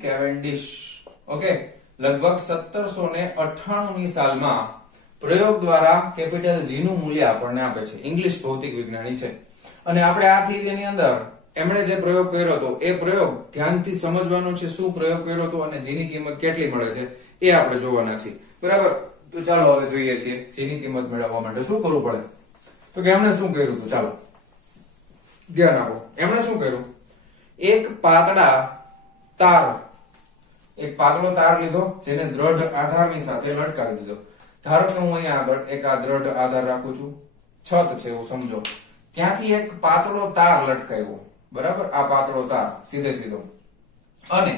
કેવેન્ડિશ. ઓકે, લગભગ 1798 ની સાલમાં પ્રયોગ દ્વારા કેપિટલ G નું મૂલ્ય આપણને આપે છે. ઇંગ્લિશ ભૌતિક વિજ્ઞાની છે. અને આપણે આ થિયરીની અંદર એમણે જે પ્રયોગ કર્યો હતો એ પ્રયોગ ધ્યાનથી સમજવાનો છે, શું પ્રયોગ કર્યો હતો અને G ની કિંમત કેટલી મળે છે એ આપણે જોવાના છીએ. બરાબર, તો ચાલો હવે જોઈએ છીએ G ની કિંમત મેળવવા માટે શું કરવું પડે. તો કે એમણે શું કર્યું હતું, ચાલો ધ્યાન આપો. એમણે શું કર્યું, એક પાતળો તાર લીધો, જેને દ્રઢ આધારની સાથે લટકાવી દીધો. ધારો કે હું અહીંયા આગળ એક આ દ્રઢ આધાર રાખું છું, છત છે એવું સમજો, ત્યાંથી એક પાતળો તાર લટકાવ્યો, બરાબર, આ પાતળો તાર સીધે સીધો, અને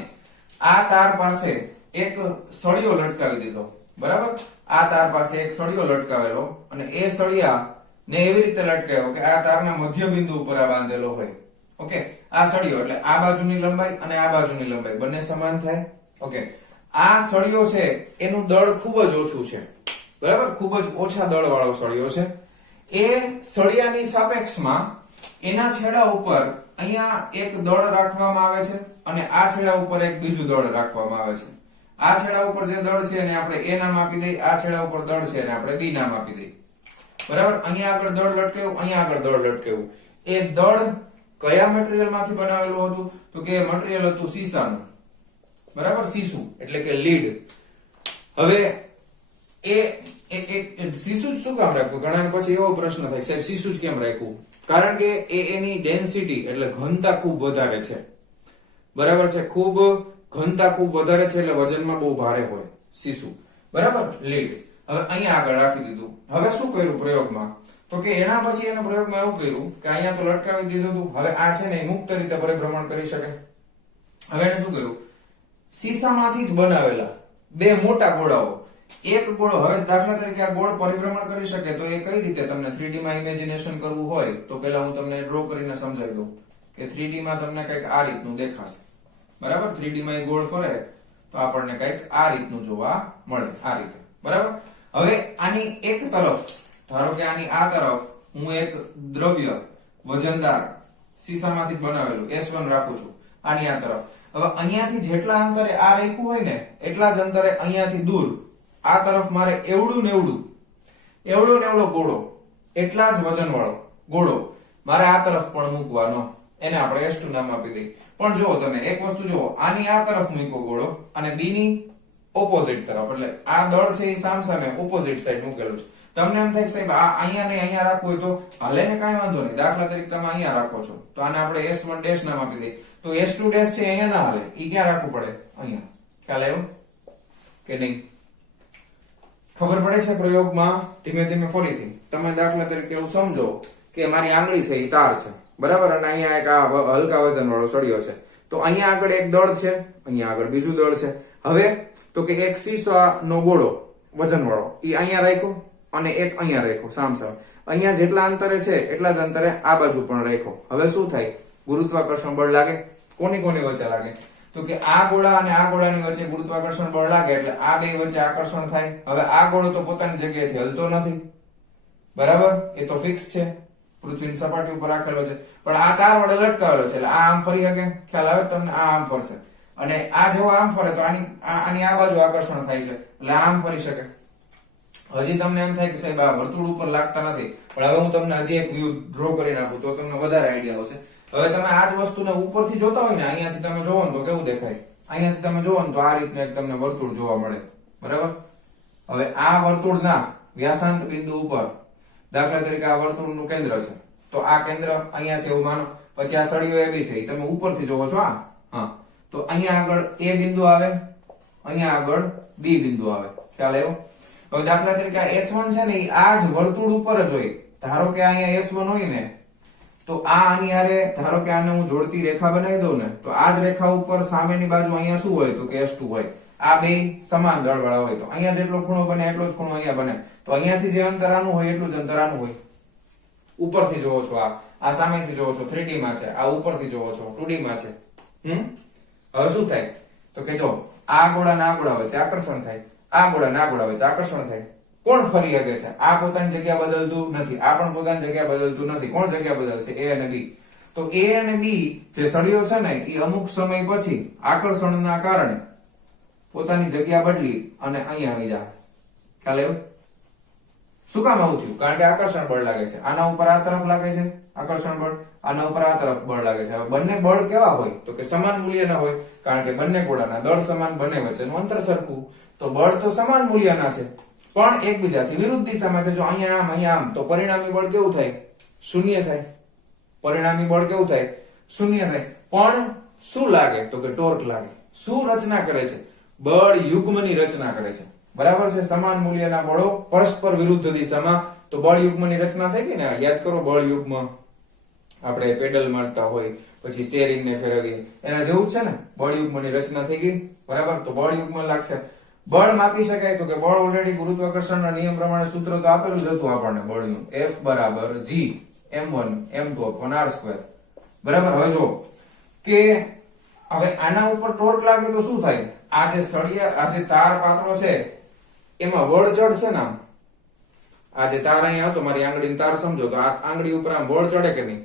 આ તાર પાસે એક સળિયો લટકાવી દીધો, બરાબર, આ તાર પાસે એક સળિયો લટકાવેલો, અને એ સળિયા ને એવી રીતે લટકાવ્યો કે આ તારના મધ્ય બિંદુ ઉપર આ બાંધેલો હોય. ઓકે, આ સળિયો એટલે આ બાજુની લંબાઈ અને આ બાજુની લંબાઈ બંને સમાન થાય. ઓકે, આ સળિયો છે એનું દળ ખૂબ જ ઓછું છે, બરાબર, ખૂબ જ ઓછા દળ વાળો સળિયો છે. એ સળિયાની સાપેક્ષમાં એના છેડા ઉપર અહીંયા એક દળ રાખવામાં આવે છે અને આ છેડા ઉપર એક બીજું દળ રાખવામાં આવે છે. આ છેડા ઉપર જે દળ છે એને આપણે A નામ આપી દઈએ, આ છેડા ઉપર દળ છે એને આપણે B નામ આપી દઈએ, બરાબર. અહીંયા આગળ દળ લટકાવ્યું, અહીંયા આગળ દળ લટકાવ્યું. એ દળ કયા મટીરીયલ માંથી બનાવેલું હતું? તો કે મટીરીયલ હતું સીસાનું, બરાબર, સીસુ એટલે કે લીડ. હવે એ સીસુ જ શું કામ રાખ્યું? ઘણા પછી એવો પ્રશ્ન થાય, સાહેબ સીસુ જ કેમ રાખ્યું? કારણ કે એની ડેન્સિટી એટલે ઘનતા ખૂબ વધારે છે, બરાબર છે, ખૂબ ઘનતા ખૂબ વધારે છે એટલે વજનમાં બહુ ભારે હોય સીસુ, બરાબર, લીડ. હવે અહીંયા આગળ રાખી દીધું. હવે શું કર્યું પ્રયોગમાં? તો કે એના પછી એના પ્રયોગમાં એવું કર્યું કે અહીંયા તો લટકાવી દીધું હતું, હવે આ છે ને મુક્ત રીતે પરિભ્રમણ કરી શકે. હવે એને શું કર્યું? સીસામાંથી જ બનાવેલા બે મોટા ગોળાઓ, એક ગોળો, હવે દાખલા તરીકે આ ગોળ પરિભ્રમણ કરી શકે તો એ કઈ રીતે તમને 3D માં ઇમેજિનેશન કરવું હોય તો પેલા હું તમને ડ્રો કરીને સમજાવી દઉં કે 3D માં તમને કંઈક આ રીતનું દેખાશે, બરાબર. 3D માં એ ગોળ ફરે તો આપણને કંઈક આ રીતનું જોવા મળે, આ રીતે, બરાબર. હવે આની એક તરફ, ધારો કે આની આ તરફ હું એક દ્રવ્ય વજનદાર સીસામાંથી જ બનાવેલું S1 રાખું છું, આની આ તરફ. હવે અહીંયાથી જેટલા અંતરે આ રેખું હોય ને એટલા જ અંતરે અહીંયાથી દૂર આ તરફ મારે એવડું ને એવડો ગોળો, એટલા જ વજન વાળો ગોળો મારે આ તરફ પણ મૂકવાનો, એને આપણે S2 નામ આપી દઈએ. પણ જો તમે એક વસ્તુ જુઓ, આની આ તરફ મૂક્યો ગોળો અને B ની ઓપોઝિટ તરફ, એટલે આ દળ છે એ સામસામે ઓપોઝિટ સાઈડ મૂકેલું છે. તમને એમ થાય કે સાહેબ આ અહીંયા ને અહીંયા રાખવું હોય તો હાલે ને, કાંઈ વાંધો નહીં. દાખલા તરીકે તમે અહીંયા રાખો છો તો આને આપણે S1 નામ આપી દઈએ, તો S2 છે અહીંયા ના હાલે, ઈ ક્યાં રાખવું પડે? અહીંયા. ખ્યાલ આવ્યો કે નહીં? ખબર પડે છે પ્રયોગમાં? ધીમે ધીમે ફરીથી તમે દાખલા તરીકે એવું સમજો કે મારી આંગળી છે એ તાર છે, બરાબર, અને અહીંયા એક આ હલકા વજન વાળો સળિયો છે, તો અહીંયા આગળ એક દળ છે, અહીંયા આગળ બીજું દળ છે. હવે તો કે એક સીસાનો ગોળો વજન વાળો એ અહીંયા રાખ્યો અને એક અહીંયા રાખ્યો સામસામે, અહીંયા જેટલા અંતરે છે એટલા જ અંતરે આ બાજુ પણ રાખ્યો. હવે શું થાય? ગુરુત્વાકર્ષણ બળ લાગે. કોની વચ્ચે લાગે? તો કે આ ગોળા અને આ ગોળાની વચ્ચે ગુરુત્વાકર્ષણ બળ લાગે એટલે આ બે વચ્ચે આકર્ષણ થાય. હવે આ ગોળો તો પોતાની જગ્યાએથી હલતો નથી, બરાબર, એ તો ફિક્સ છે, પૃથ્વીની સપાટી ઉપર રાખેલો છે, પણ આ તાર વડે લટકાવેલો છે એટલે આ આમ ફરી શકે. ખ્યાલ આવે તમને? આ આમ ફરશે અને આ જેવો આમ ફરે તો આની આ બાજુ આકર્ષણ થાય છે એટલે આમ ફરી શકે. હજી તમને એમ થાય કે સાહેબ આ વર્તુળ ઉપર લાગતા નથી, પણ હવે હું તમને હજી એક વ્યૂ ડ્રો કરી નાખું તો તમને વધારે આઈડિયા આવશે. હવે તમે આ જ વસ્તુને ઉપરથી જોતા હોય ને, અહીંયાથી તમે જોવો ને તો કેવું દેખાય? અહીંયાથી તમે જોવો ને તો આ રીતનું એક તમને વર્તુળ જોવા મળે, બરાબર. હવે આ વર્તુળના વ્યાસાંત બિંદુ ઉપર, દાખલા તરીકે આ વર્તુળનું કેન્દ્ર છે, તો આ કેન્દ્ર અહીંયા છે એવું માનો. પછી આ સળિયો AB છે, તમે ઉપરથી જોવો છો, હા, તો અહીંયા આગળ A બિંદુ આવે, અહીંયા આગળ B બિંદુ આવે. ખ્યાલ આવ્યો? હવે દાખલા તરીકે આ S1 છે ને એ આ જ વર્તુળ ઉપર જ હોય. ધારો કે અહીંયા S1 હોય ને તો આ આની હારે, ધારો કે આને હું જોડતી રેખા બનાવી દઉં ને તો આ જ રેખા ઉપર સામેની બાજુ અહીંયા શું હોય? તો કે S2 હોય. આ બે સમાન દળવાળા હોય તો અહીંયા જેટલો ખૂણો બને એટલો જ ખૂણો અહીંયા બને. તો અહીંયાથી જે અંતર આનું હોય એટલું જ અંતર આનું હોય. ઉપરથી જોવો છો, આ સામેથી જોવો છો 3D માં છે, આ ઉપરથી જોવો છો 2D માં છે. હવે શું થાય? તો કે જો આ ગોળા ના ગોળા વચ્ચે આકર્ષણ થાય, આ ગોળા ના ગોળા વચ્ચે આકર્ષણ થાય. કોણ ફરી શકે છે? આ પોતાની જગ્યા બદલતું નથી, આ પણ પોતાની જગ્યા બદલતું નથી. કોણ જગ્યા બદલશે? A અને B. તો A અને B જે સળિયો છે ને એ અમુક સમય પછી આકર્ષણના કારણે પોતાની જગ્યા બદલી અને અહીંયા આવી જાય. ખ્યાલ આવ્યો? શું કામ આવું થયું? કારણ કે આકર્ષણ બળ લાગે છે. આના ઉપર આ તરફ લાગે છે આકર્ષણ બળ, આના ઉપર આ તરફ બળ લાગે છે. હવે બંને બળ કેવા હોય? તો કે સમાન મૂલ્યના હોય, કારણ કે બંને ગોળાના દળ સમાન, બંને વચ્ચેનું અંતર સરખું. તો બળ તો સમાન મૂલ્યના છે પણ એકબીજાથી વિરુદ્ધ દિશામાં છે. જો અહીંયા આમ અહીંયા આમ તો પરિણામી બળ કેવું થાય? શૂન્ય થાય. પરિણામી બળ કેવું થાય? શૂન્ય થાય. પણ શું લાગે? તો કે ટોર્ક લાગે. શું રચના કરે છે? બળ યુગ્મની રચના કરે છે. બરાબર છે, સમાન મૂલ્યના બળો પરસ્પર વિરુદ્ધ દિશામાં. તો બળ યુગ્મની રચના થઈ ગઈ ને, યાદ કરો બળ યુગ્મ આપણે પેડલ મારતા હોય પછી સ્ટીયરિંગ ને ફેરવીએ એના જેવું જ છે ને, બળ યુગ્મની રચના થઈ ગઈ. બરાબર, તો બળ યુગ્મ લાગશે. બળ માપી શકાય તો કે બળ ઓલરેડી ગુરુત્વાકર્ષણના નિયમ પ્રમાણે સૂત્ર તો આપેલું જ હતું આપણને બળનું, F બરાબર G m1 m2 upon r2. બરાબર, હવે જો કે હવે આના ઉપર ટોર્ક લાગે તો શું થાય? આ જે સળિયા, આ જે તાર પાતળો છે એમાં બળ ચડશે ને, આ જે તાર અહીંયા હતો, મારી આંગળીની તાર સમજો તો આ આંગળી ઉપર આમ બળ ચડે કે નહીં?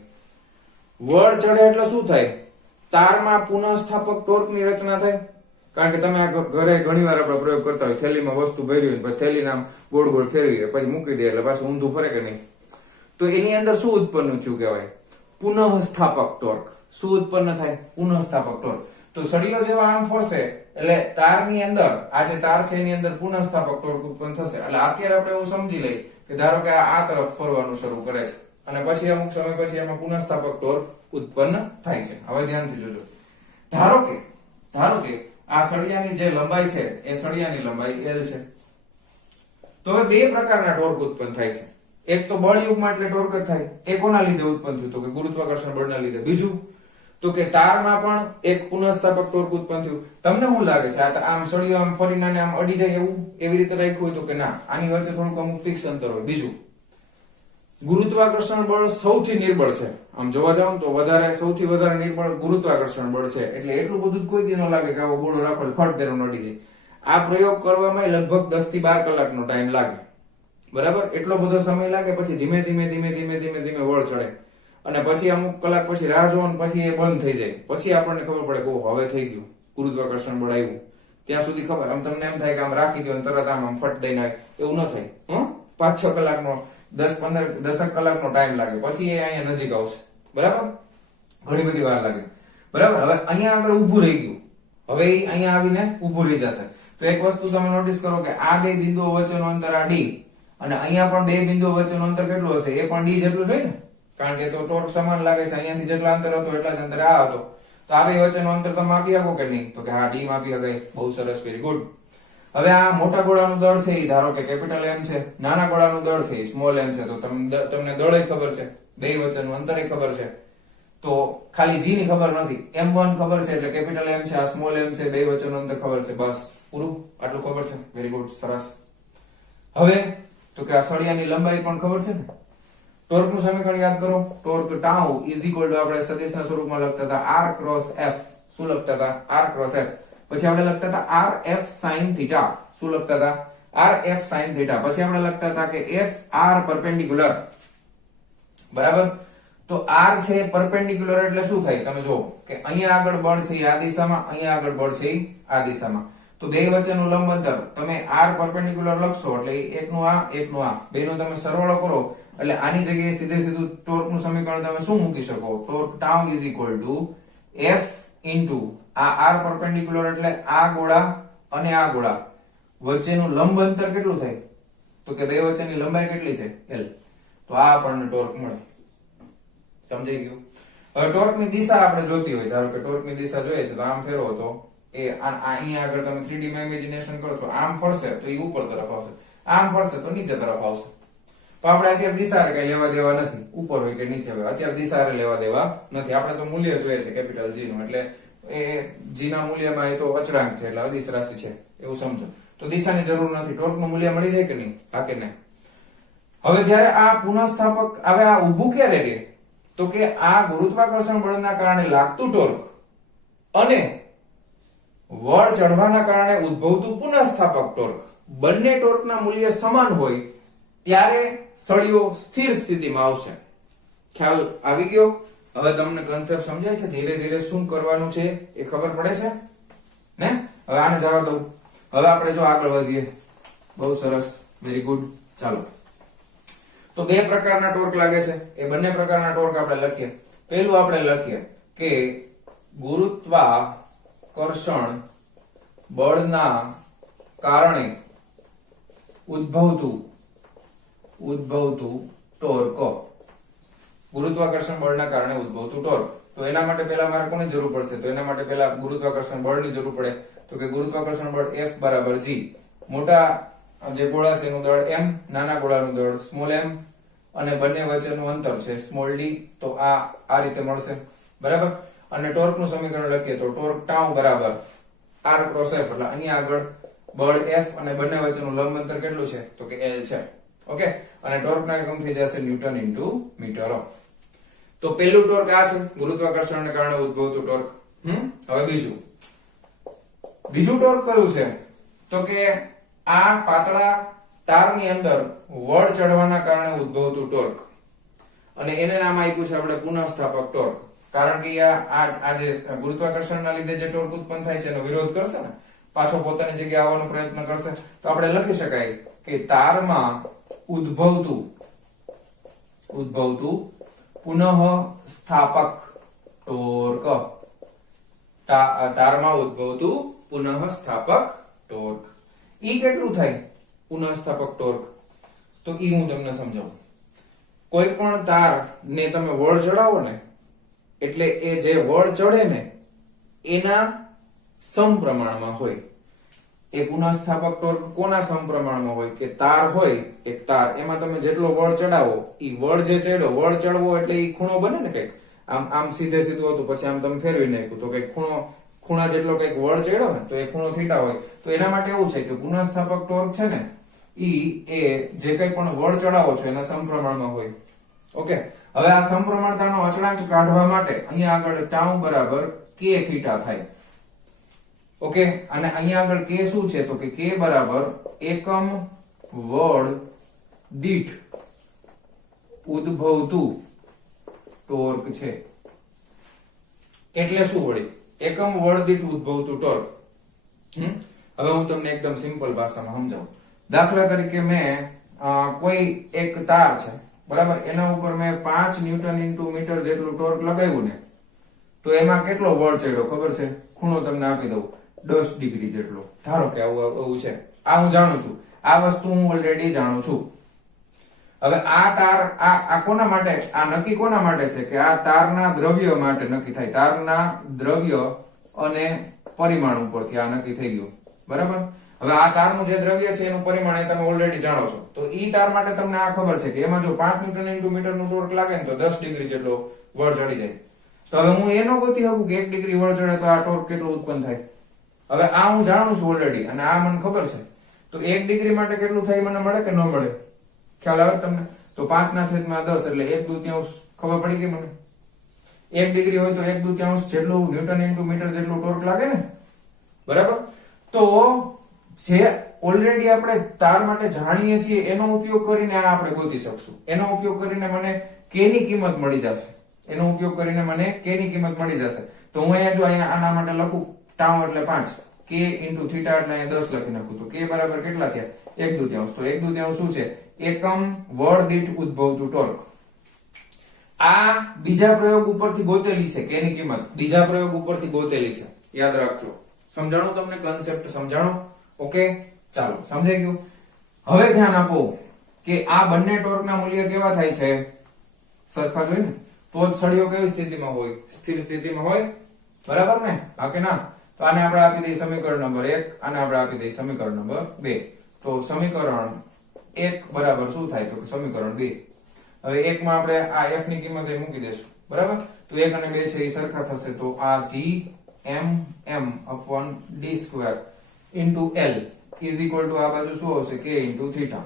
બળ ચડે એટલે શું થાય? તારમાં પુનઃસ્થાપક ટોર્કની રચના થાય. કારણ કે તમે ઘરે ઘણીવાર આપણે પ્રયોગ કરતા હોય, થેલીમાં વસ્તુ ભરી હોય પછી થેલીને આમ ગોળ ગોળ ફેરવી પછી મૂકી દે એટલે પાછું ઊંધું ફરે કે નહીં? તો એની અંદર શું ઉત્પન્ન થયું કહેવાય? પુનઃસ્થાપક ટોર્ક. શું ઉત્પન્ન થાય? પુનઃસ્થાપક ટોર્ક. તો સળિયો જેવા આમ ફરશે એટલે તારની અંદર, આ જે તાર છે એની અંદર પુનઃસ્થાપક ટોર્ક ઉત્પન્ન થશે. એટલે અત્યારે આપણે એવું સમજી લઈએ કે ધારો કે આ તરફ ફરવાનું શરૂ કરે છે અને પછી અમુક સમય પછી એમાં પુનઃસ્થાપક ટોર્ક ઉત્પન્ન થાય છે. હવે ધ્યાનથી જોજો. ધારો કે આ સળિયાની જે લંબાઈ છે એ સળિયાની લંબાઈ L છે. તો હવે બે પ્રકારના ટોર્ક ઉત્પન્ન થાય છે. એક તો બળ યુગ્મ એટલે ટોર્ક જ થાય. એ કોના લીધે ઉત્પન્ન થયું? તો કે ગુરુત્વાકર્ષણ બળના લીધે. બીજું તો કે તારમાં પણ એક પુનઃસ્થાપક ટોર્ક ઉત્પન્ન થયું. તમને શું લાગે છે આમ સળિયો આમ ફરીને આમ અડી જાય એવું એવી રીતે રાખ્યું હોય તો કે ના, આની વચ્ચે થોડુંક અમુક ફિક્સ અંતર હોય. બીજું, ગુરુત્વાકર્ષણ બળ સૌથી નિર્બળ છે. આમ જોવા જાવ તો સૌથી વધારે નિર્બળ ગુરુત્વાકર્ષણ બળ છે. એટલે એટલું બધું કોઈ દી ન લાગે કે આવો ગોળો રાખો ફટ દેનો નડી જાય. આ પ્રયોગ કરવામાં લગભગ 10 થી 12 કલાકનો ટાઈમ લાગે. બરાબર, એટલો બધો સમય લાગે. પછી ધીમે ધીમે બળ ચડે અને પછી અમુક કલાક પછી રાહ જોવો ને પછી એ બંધ થઈ જાય. પછી આપણને ખબર પડે કે હવે થઈ ગયું, ગુરુત્વાકર્ષણ બળ આવ્યું. ત્યાં સુધી ખબર, આમ તમને એમ થાય કે આમ રાખી દો તરત આમ ફટ દઈને આવે, એવું ન થાય. 5-6 કલાકનો 10 કલાકનો ટાઈમ લાગે. પછી એ અહીંયા નજીક આવશે. બરાબર, ઘણી બધી વાર લાગે. બરાબર, હવે અહીંયા આગળ ઊભું રહી ગયું. હવે એ અહીંયા આવીને ઊભું રહી જશે. તો એક વસ્તુ તમે નોટિસ કરો કે આ બે બિંદુઓ વચ્ચેનું અંતર આ ડી અને અહીંયા પણ બે બિંદુઓ વચ્ચેનું અંતર કેટલું હશે? એ પણ ડી જેટલું છે ને, કારણ કે તો ટોર્ક સમાન લાગે છે. અહીંયાથી જેટલા અંતર હતો એટલા જ અંતરે આ હતો. તો આ બે વચ્ચેનું અંતર તમે માપી શકો કે નહીં? તો કે હા, ડી માપી શકાય. બહુ સરસ, વેરી ગુડ. હવે આ મોટા ગોળાનું દળ છે એ ધારો કે કેપિટલ M છે, નાના ગોળાનું દળ છે એ સ્મોલ m છે. તો તમને દળે ખબર છે, બે વચ્ચેનું અંતરે ખબર છે. તો ખાલી g ની ખબર નથી. m1 ખબર છે એટલે કેપિટલ M છે, આ સ્મોલ m છે, બે વચ્ચેનું અંતર ખબર છે. બસ પૂરું, આટલું ખબર છે. વેરી ગુડ, સરસ. હવે તો કે આ સળિયાની લંબાઈ પણ ખબર છે ને. ટોર્કનું સમીકરણ યાદ કરો. Torque tau is equal to આપણે સદિશના સ્વરૂપમાં લખતા હતા r ક્રોસ f. શું લખતા હતા? r cross f. પછી આપણે લખતા હતા rf sin θ. શું લખતા હતા? rf sin θ. પછી આપણે લખતા હતા કે f r પરપેન્ડિક્યુલર. બરાબર, તો r છે પરપેન્ડિક્યુલર એટલે શું થાય? તમે જુઓ કે અહીંયા આગળ બળ છે આ દિશામાં, અહીંયા આગળ બળ છે આ દિશામાં. તો બે વચ્ચેનું લંબ અંતર તમે r પરપેન્ડિક્યુલર લખશો એટલે એકનું આ બેનો તમે સરવાળો કરો એટલે આની જગ્યાએ સીધું ટોર્કનું સમીકરણ તમે શું મૂકી શકો? Torque tau is equal to f into આ r પરપેન્ડિક્યુલર એટલે આ ગોળા અને આ ગોળા વચ્ચેનું લંબ અંતર કેટલું થાય? તો કે બે વચ્ચેની લંબાઈ કેટલી છે? L. તો આ આપણને ટોર્ક મળે. સમજાઈ ગયું? હવે ટોર્કની દિશા આપણે જોતી હોય, ધારો કે ટોર્કની દિશા જોઈએ છે તો આમ ફેરવો તો એ અહીંયા આગળ તમે 3D માં ઇમેજિનેશન કરો તો આમ ફરશે તો એ ઉપર તરફ આવશે, આમ ફરશે તો નીચે તરફ આવશે. તો આપણે અત્યારે દિશા કઈ લેવા દેવા નથી, ઉપર હોય કે નીચે હોય, અત્યારે દિશા લેવા દેવા નથી. આપણે તો મૂલ્ય જોઈએ છે કેપિટલ G નું, એટલે એ G ના મૂલ્યમાં એ તો અચળાંક છે એટલે અદિશ રાશિ છે એવું સમજો. તો દિશાની જરૂર નથી. ટોર્કનું મૂલ્ય મળી જાય કે નહીં? હા કે નહીં? હવે જ્યારે આ પુનઃસ્થાપક હવે આ ઊભું ક્યારે રહે? તો કે આ ગુરુત્વાકર્ષણ બળના કારણે લાગતું ટોર્ક અને બળ ચઢવાના કારણે ઉદ્ભવતું પુનઃસ્થાપક ટોર્ક, બંને ટોર્કના મૂલ્ય સમાન હોય ત્યારે સળિયો સ્થિર સ્થિતિમાં આવશે. ખ્યાલ આવી ગયો? હવે તમને કન્સેપ્ટ સમજાય છે? ધીરે ધીરે શું કરવાનું છે એ ખબર પડે છે ને? હવે આને જવા દઉં. હવે આપણે જો આગળ વધીએ. બહુ સરસ, વેરી ગુડ. ચાલો, તો બે પ્રકારના ટોર્ક લાગે છે. એ બંને પ્રકારના ટોર્ક આપણે લખીએ. પહેલું આપણે લખીએ કે ગુરુત્વાકર્ષણ બળના કારણે ઉદ્ભવતું ટોર્ક. ગુરુત્વાકર્ષણ બળના કારણે ઉદ્ભવતું ટોર્ક. તો એના માટે પહેલા મારે કોની જરૂર પડશે? તો એના માટે પહેલા ગુરુત્વાકર્ષણ બળની જરૂર પડે. તો કે ગુરુત્વાકર્ષણ બળ F બરાબર G મોટા જે ગોળા છે એનું દળ m, નાના ગોળાનું દળ સ્મોલ m, અને બંને વચ્ચેનું અંતર છે સ્મોલ d. તો આ રીતે મળશે, બરાબર. અને ટોર્ક નું સમીકરણ લખીએ તો ટોર્ક ટાઉ બરાબર r ક્રોસ f, એટલે અહીંયા આગળ બળ f અને બંને વચ્ચેનું લંબ અંતર કેટલું છે તો કે l છે. ઓકે, અને ટોર્ક ના એકમ થઈ જશે ન્યૂટન ઇન્ટુ મીટર. તો પહેલું ટોર્ક આ છે, ગુરુત્વાકર્ષણને કારણે ઉદ્ભવતું ટોર્ક. હવે બીજું ટોર્ક કયું છે તો કે આ પાતળા તારની અંદર વળ ચડવાના કારણે ઉદ્ભવતું ટોર્ક, અને એને નામ આપ્યું છે આપણે પુનઃસ્થાપક ટોર્ક. કારણ કે આ જે ગુરુત્વાકર્ષણના લીધે જે ટોર્ક ઉત્પન્ન થાય છે એનો વિરોધ કરશે ને, પાછો પોતાની જગ્યાએ આવવાનો પ્રયત્ન કરશે, તો આપણે લખી શકાય કે તારમાં ઉદ્ભવતું પુનઃસ્થાપક ટોર્ક. તારમાં ઉદ્ભવતું પુનઃસ્થાપક ટોર્ક. ઈ કેટલું થાય પુનઃસ્થાપક ટોર્ક? તો ઈ હું તમને સમજાવું. કોઈ પણ તાર ને તમે વળ ચડાવો ને, એટલે એ જે વળ ચડે ને એના સમપ્રમાણમાં હોય. એ પુનઃસ્થાપક ટોર્ક કોના સમપ્રમાણમાં હોય કે તાર હોય એક તાર, એમાં તમે જેટલો વળ ચડાવો, ઈ વળ જે ચડ્યો, વળ ચડવો એટલે ઈ ખૂણો બને ને કઈક આમ સીધે સીધું હતું, પછી આમ તમે ફેરવી નાખ્યું તો કઈક ખૂણા જેટલો કઈક વળ ચડ્યો ને તો એ ખૂણો થીટા હોય. તો એના માટે એવું છે કે પુનઃસ્થાપક ટોર્ક છે ને ઈ એ જે કઈ પણ વળ ચડાવો છો એના સમપ્રમાણમાં હોય. ઓકે, હવે આ સમપ્રમાણતાનો અચળાંક કાઢવા માટે અહીંયા આગળ ટાઉ બરાબર k થીટા થાય. ઓકે, અને અહીંયા આગળ k શું છે તો કે k બરાબર એકમ વળ દીઠ ઉદ્ભવતું ટોર્ક છે. એટલે શું વળી? એકમ વળ દીઠ ઉદ્ભવતું ટોર્ક. હવે હું તમને એકદમ સિમ્પલ ભાષામાં સમજાવું. દાખલા તરીકે મેં કોઈ એક તાર છે, બરાબર, એના ઉપર મેં 5 ન્યૂટન ઇન્ટુ મીટર જેટલું ટોર્ક લગાવ્યું ને, તો એમાં કેટલો બળ ચડ્યો ખબર છે? ખૂણો તમને આપી દઉં, 10 ડિગ્રી જેટલો. ધારો કે આવું છે. આ હું જાણું છું, આ વસ્તુ હું ઓલરેડી જાણું છું. હવે આ તાર આ કોના માટે, આ નક્કી કોના માટે છે કે આ તારના દ્રવ્ય માટે નક્કી થાય. તારના દ્રવ્ય અને પરિમાણ ઉપરથી આ નક્કી થઈ ગયું, બરાબર. હવે આ તારનું જે દ્રવ્ય છે એનું પરિમાણ એ તમે ઓલરેડી જાણો છો. તો ઈ તાર માટે તમને આ ખબર છે કે એમાં જો 5 ન્યૂટન ઇન્ટુ મીટર નું ટોર્ક લાગે ને તો 10 ડિગ્રી જેટલો વળ ચડી જાય. તો હવે હું એનો ગોતી શકું કે 1 ડિગ્રી વળ ચડે તો આ ટોર્ક કેટલું ઉત્પન્ન થાય. હવે આ હું જાણું છું ઓલરેડી, અને આ મને ખબર છે. તો 1 ડિગ્રી માટે કેટલું થાય મને મળે કે ન મળે? ખ્યાલ આવે તમને? તો 5/10 એટલે 1/2 ખબર પડી ગઈ મને. 1 ડિગ્રી હોય તો 1/2 જેટલું ન્યૂટન ઇન્ટુ મીટર જેટલું ટોર્ક લાગે ને, બરાબર. તો જે ઓલરેડી આપણે તાર માટે જાણીએ છીએ એનો ઉપયોગ કરીને આ આપણે ગોતી શકશું. એનો ઉપયોગ કરીને મને k ની કિંમત મળી જશે. એનો ઉપયોગ કરીને મને k ની કિંમત મળી જશે. તો હું અહીંયા જો અહીંયા આના માટે લખું ટાઉ એટલે 5, k ઇન્ટુ થીટા એટલે 10 લખી નાખું. તો k બરાબર કેટલા થયા? 1/2. તો 1/2 શું છે? એકમ વળ દીઠ ઉદ્ભવતું ટોર્ક. આ બીજા પ્રયોગ ઉપરથી ગોતેલી છે, k ની કિંમત બીજા પ્રયોગ ઉપરથી ગોતેલી છે. યાદ રાખજો. સમજાણું તમને? કન્સેપ્ટ સમજાણો? ઓકે, ચાલો, સમજાઈ ગયું. હવે ધ્યાન આપો કે આ બંને ટોર્કના મૂલ્ય કેવા થાય છે? સરખા જોઈએ ને તો જ સળિયો કેવી સ્થિતિમાં હોય? સ્થિર સ્થિતિમાં હોય, બરાબર ને? હા કે ના? તો આને આપણે આપી દઈએ સમીકરણ નંબર 1, આને આપણે આપી દઈએ સમીકરણ નંબર 2. તો સમીકરણ 1 બરાબર શું થાય તો સમીકરણ 2. હવે 1 માં આપણે આ f ની કિંમત અહીં મૂકી દેશું, બરાબર. તો 1 અને 2 છે એ સરખા થશે. તો આ g m upon d square into l is equal to આ બાજુ શું આવશે? k into theta,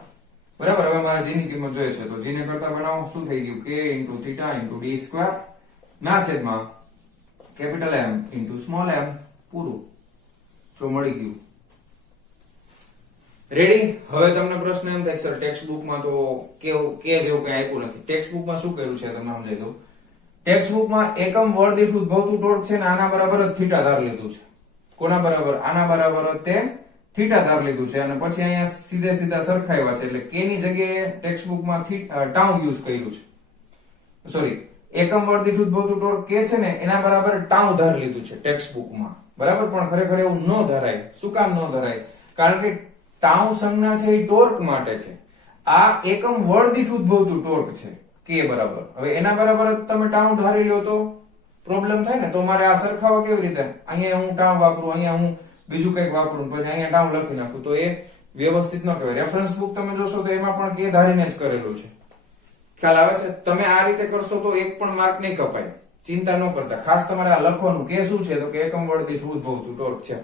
બરાબર. હવે મારે g ની કિંમત જોઈએ છે તો g ને કરતા બનાવો. શું થઈ ગયું? k into theta into d square ના છેદમાં capital M into small m, પૂરું. તો મળી ગયું. રેડી? હવે તમને પ્રશ્ન એમ થાય સર ટેક્સ્ટ બુકમાં તો કેવું કે જેવું કઈ આપ્યું નથી. ટેક્સ્ટ બુકમાં શું કર્યું છે તમને સમજાઈ દઉં. ટેક્સ્ટ બુકમાં એકમ વળ દીઠ ઉદ્ભવતું ટોર્ક છે ને આના બરાબર જ થીટા ધાર લીધું છે. કોના બરાબર? આના બરાબર જ તે થીટા ધાર લીધું છે, અને પછી અહીંયા સીધે સીધા સરખાવ્યા છે. એટલે k ની જગ્યાએ ટેક્સ્ટ બુકમાં ટાઉ યુઝ કર્યું છે. સોરી, એકમ વળ દીઠ ઉદ્ભવતું ટોર્ક k છે ને એના બરાબર ટાઉ ધાર લીધું છે ટેક્સ્ટ બુકમાં, બરાબર. પણ ખરેખર એવું ન ધરાય. શું કામ ન ધરાય? કારણ કે ટાઉ સંજ્ઞા છે એ ટોર્ક માટે છે. આ એકમ વળ દીઠ ઉદ્ભવતું ટોર્ક છે k બરાબર. હવે એના બરાબર તમે ટાઉ ધારી લ્યો તો પ્રોબ્લેમ થાય ને. તો મારે આ સરખાવા કેવી રીતે? અહીંયા હું ટાઉ વાપરું, અહીંયા હું બીજું કંઈક વાપરું, પછી અહીંયા ટાઉ લખી નાખું, તો એ વ્યવસ્થિત ન કહેવાય. રેફરન્સ બુક તમે જોશો તો એમાં પણ કે ધારીને જ કરેલું છે. ખ્યાલ આવે છે? તમે આ રીતે કરશો તો એક પણ માર્ક નહીં કપાય. ચિંતા ન કરતા. ખાસ તમારે આ લખવાનું કે શું છે તો કે એકમ બળ દીઠ ઉદ્ભવતું ટોર્ક છે.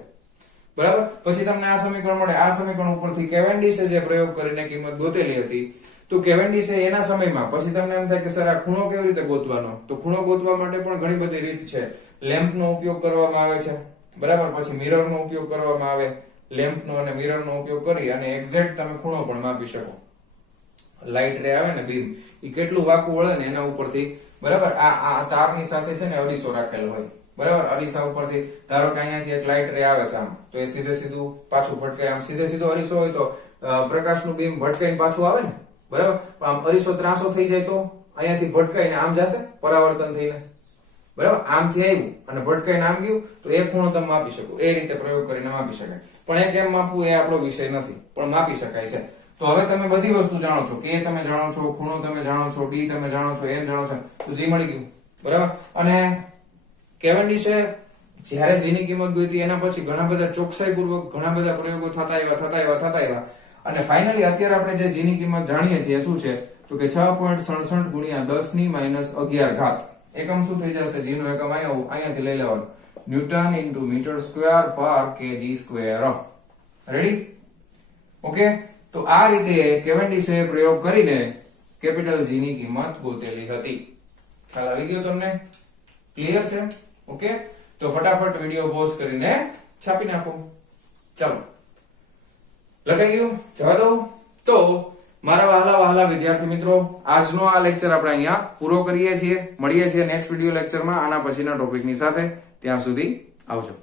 બરાબર. પછી તમને આ સમીકરણ મળે. આ સમીકરણ ઉપરથી કેવેન્ડિશે જે પ્રયોગ કરીને કિંમત ગોતેલી હતી, તો કેવેન્ડિશે એના સમયમાં પછી તમને એમ થાય કે સર આ ખૂણો કેવી રીતે ગોતવાનો, તો ખૂણો ગોતવા માટે પણ ઘણી બધી રીત છે. લેમ્પનો ઉપયોગ કરવામાં આવે છે, બરાબર. પછી મિરરનો ઉપયોગ કરવામાં આવે. લેમ્પનો અને મિરરનો ઉપયોગ કરી અને એક્ઝેક્ટ તમે ખૂણો પણ માપી શકો. લાઇટ રે આવે ને બીમ, એ કેટલું વાકું વળે ને એના ઉપરથી, બરાબર. આ તારની સાથે છે ને અરીસો રાખેલો હોય, બરાબર. અરીસા ઉપરથી ધારો કે અહીંયાથી એક લાઇટ રે આવે છે આમ, તો એ સીધે સીધું પાછું ભટકાય. આમ સીધે સીધો અરીસો હોય તો પ્રકાશનું બીમ ભટકાઈને પાછું આવે ને, બરાબર. પણ આમ અરીસો ત્રાસો થઈ જાય તો અહીંયાથી ભટકાઈને આમ જશે પરાવર્તન થઈને, બરાબર. આમથી આવ્યું અને ભટકાઈને આમ ગયું તો એ ખૂણો તમે માપી શકો. એ રીતે પ્રયોગ કરીને માપી શકાય. પણ એ કેમ માપવું એ આપણો વિષય નથી, પણ માપી શકાય છે. તો હવે તમે બધી વસ્તુ જાણો છો. કે તમે જાણો છો, ખૂણો તમે જાણો છો, ડી તમે જાણો છો, એમ જાણો છો, તો જી મળી ગયું, બરાબર. અને કેવેન્ડિશે જ્યારે જી ની કિંમત ગોતી એના પછી ઘણા બધા ચોકસાઈપૂર્વક ઘણા બધા પ્રયોગો થતા આવ્યા. અને ફાઇનલી અત્યારે આપણે જે જી ની કિંમત જાણીએ છીએ શું છે તો કે 6.67 ગુણ્યા 10⁻11 એકમ શું થઈ જશે? જી નો એકમ અહીંયાથી લઈ લેવાનું, ન્યૂટન ઇન્ટુ મીટર સ્ક્વેર પર કેજી સ્ક્વેર. રેડી? ઓકે. તો આ રીતે કેવેન્ડિશે પ્રયોગ કરીને કેપિટલ જી ની કિંમત ગોતેલી હતી. ખ્યાલ આવી ગયો તમને? ક્લિયર છે? ઓકે. તો ફટાફટ વિડિયો પોઝ કરીને છાપી નાખો. ચાલો, લખાઈ ગયું? જવા દો. તો મારા વહાલા વિદ્યાર્થી મિત્રો, આજનો આ લેક્ચર આપણે અહીંયા પૂરો કરીએ છીએ. મળીએ છીએ નેક્સ્ટ વિડિયો લેક્ચરમાં આના પછીના ટોપિકની સાથે. ત્યાં સુધી આવજો.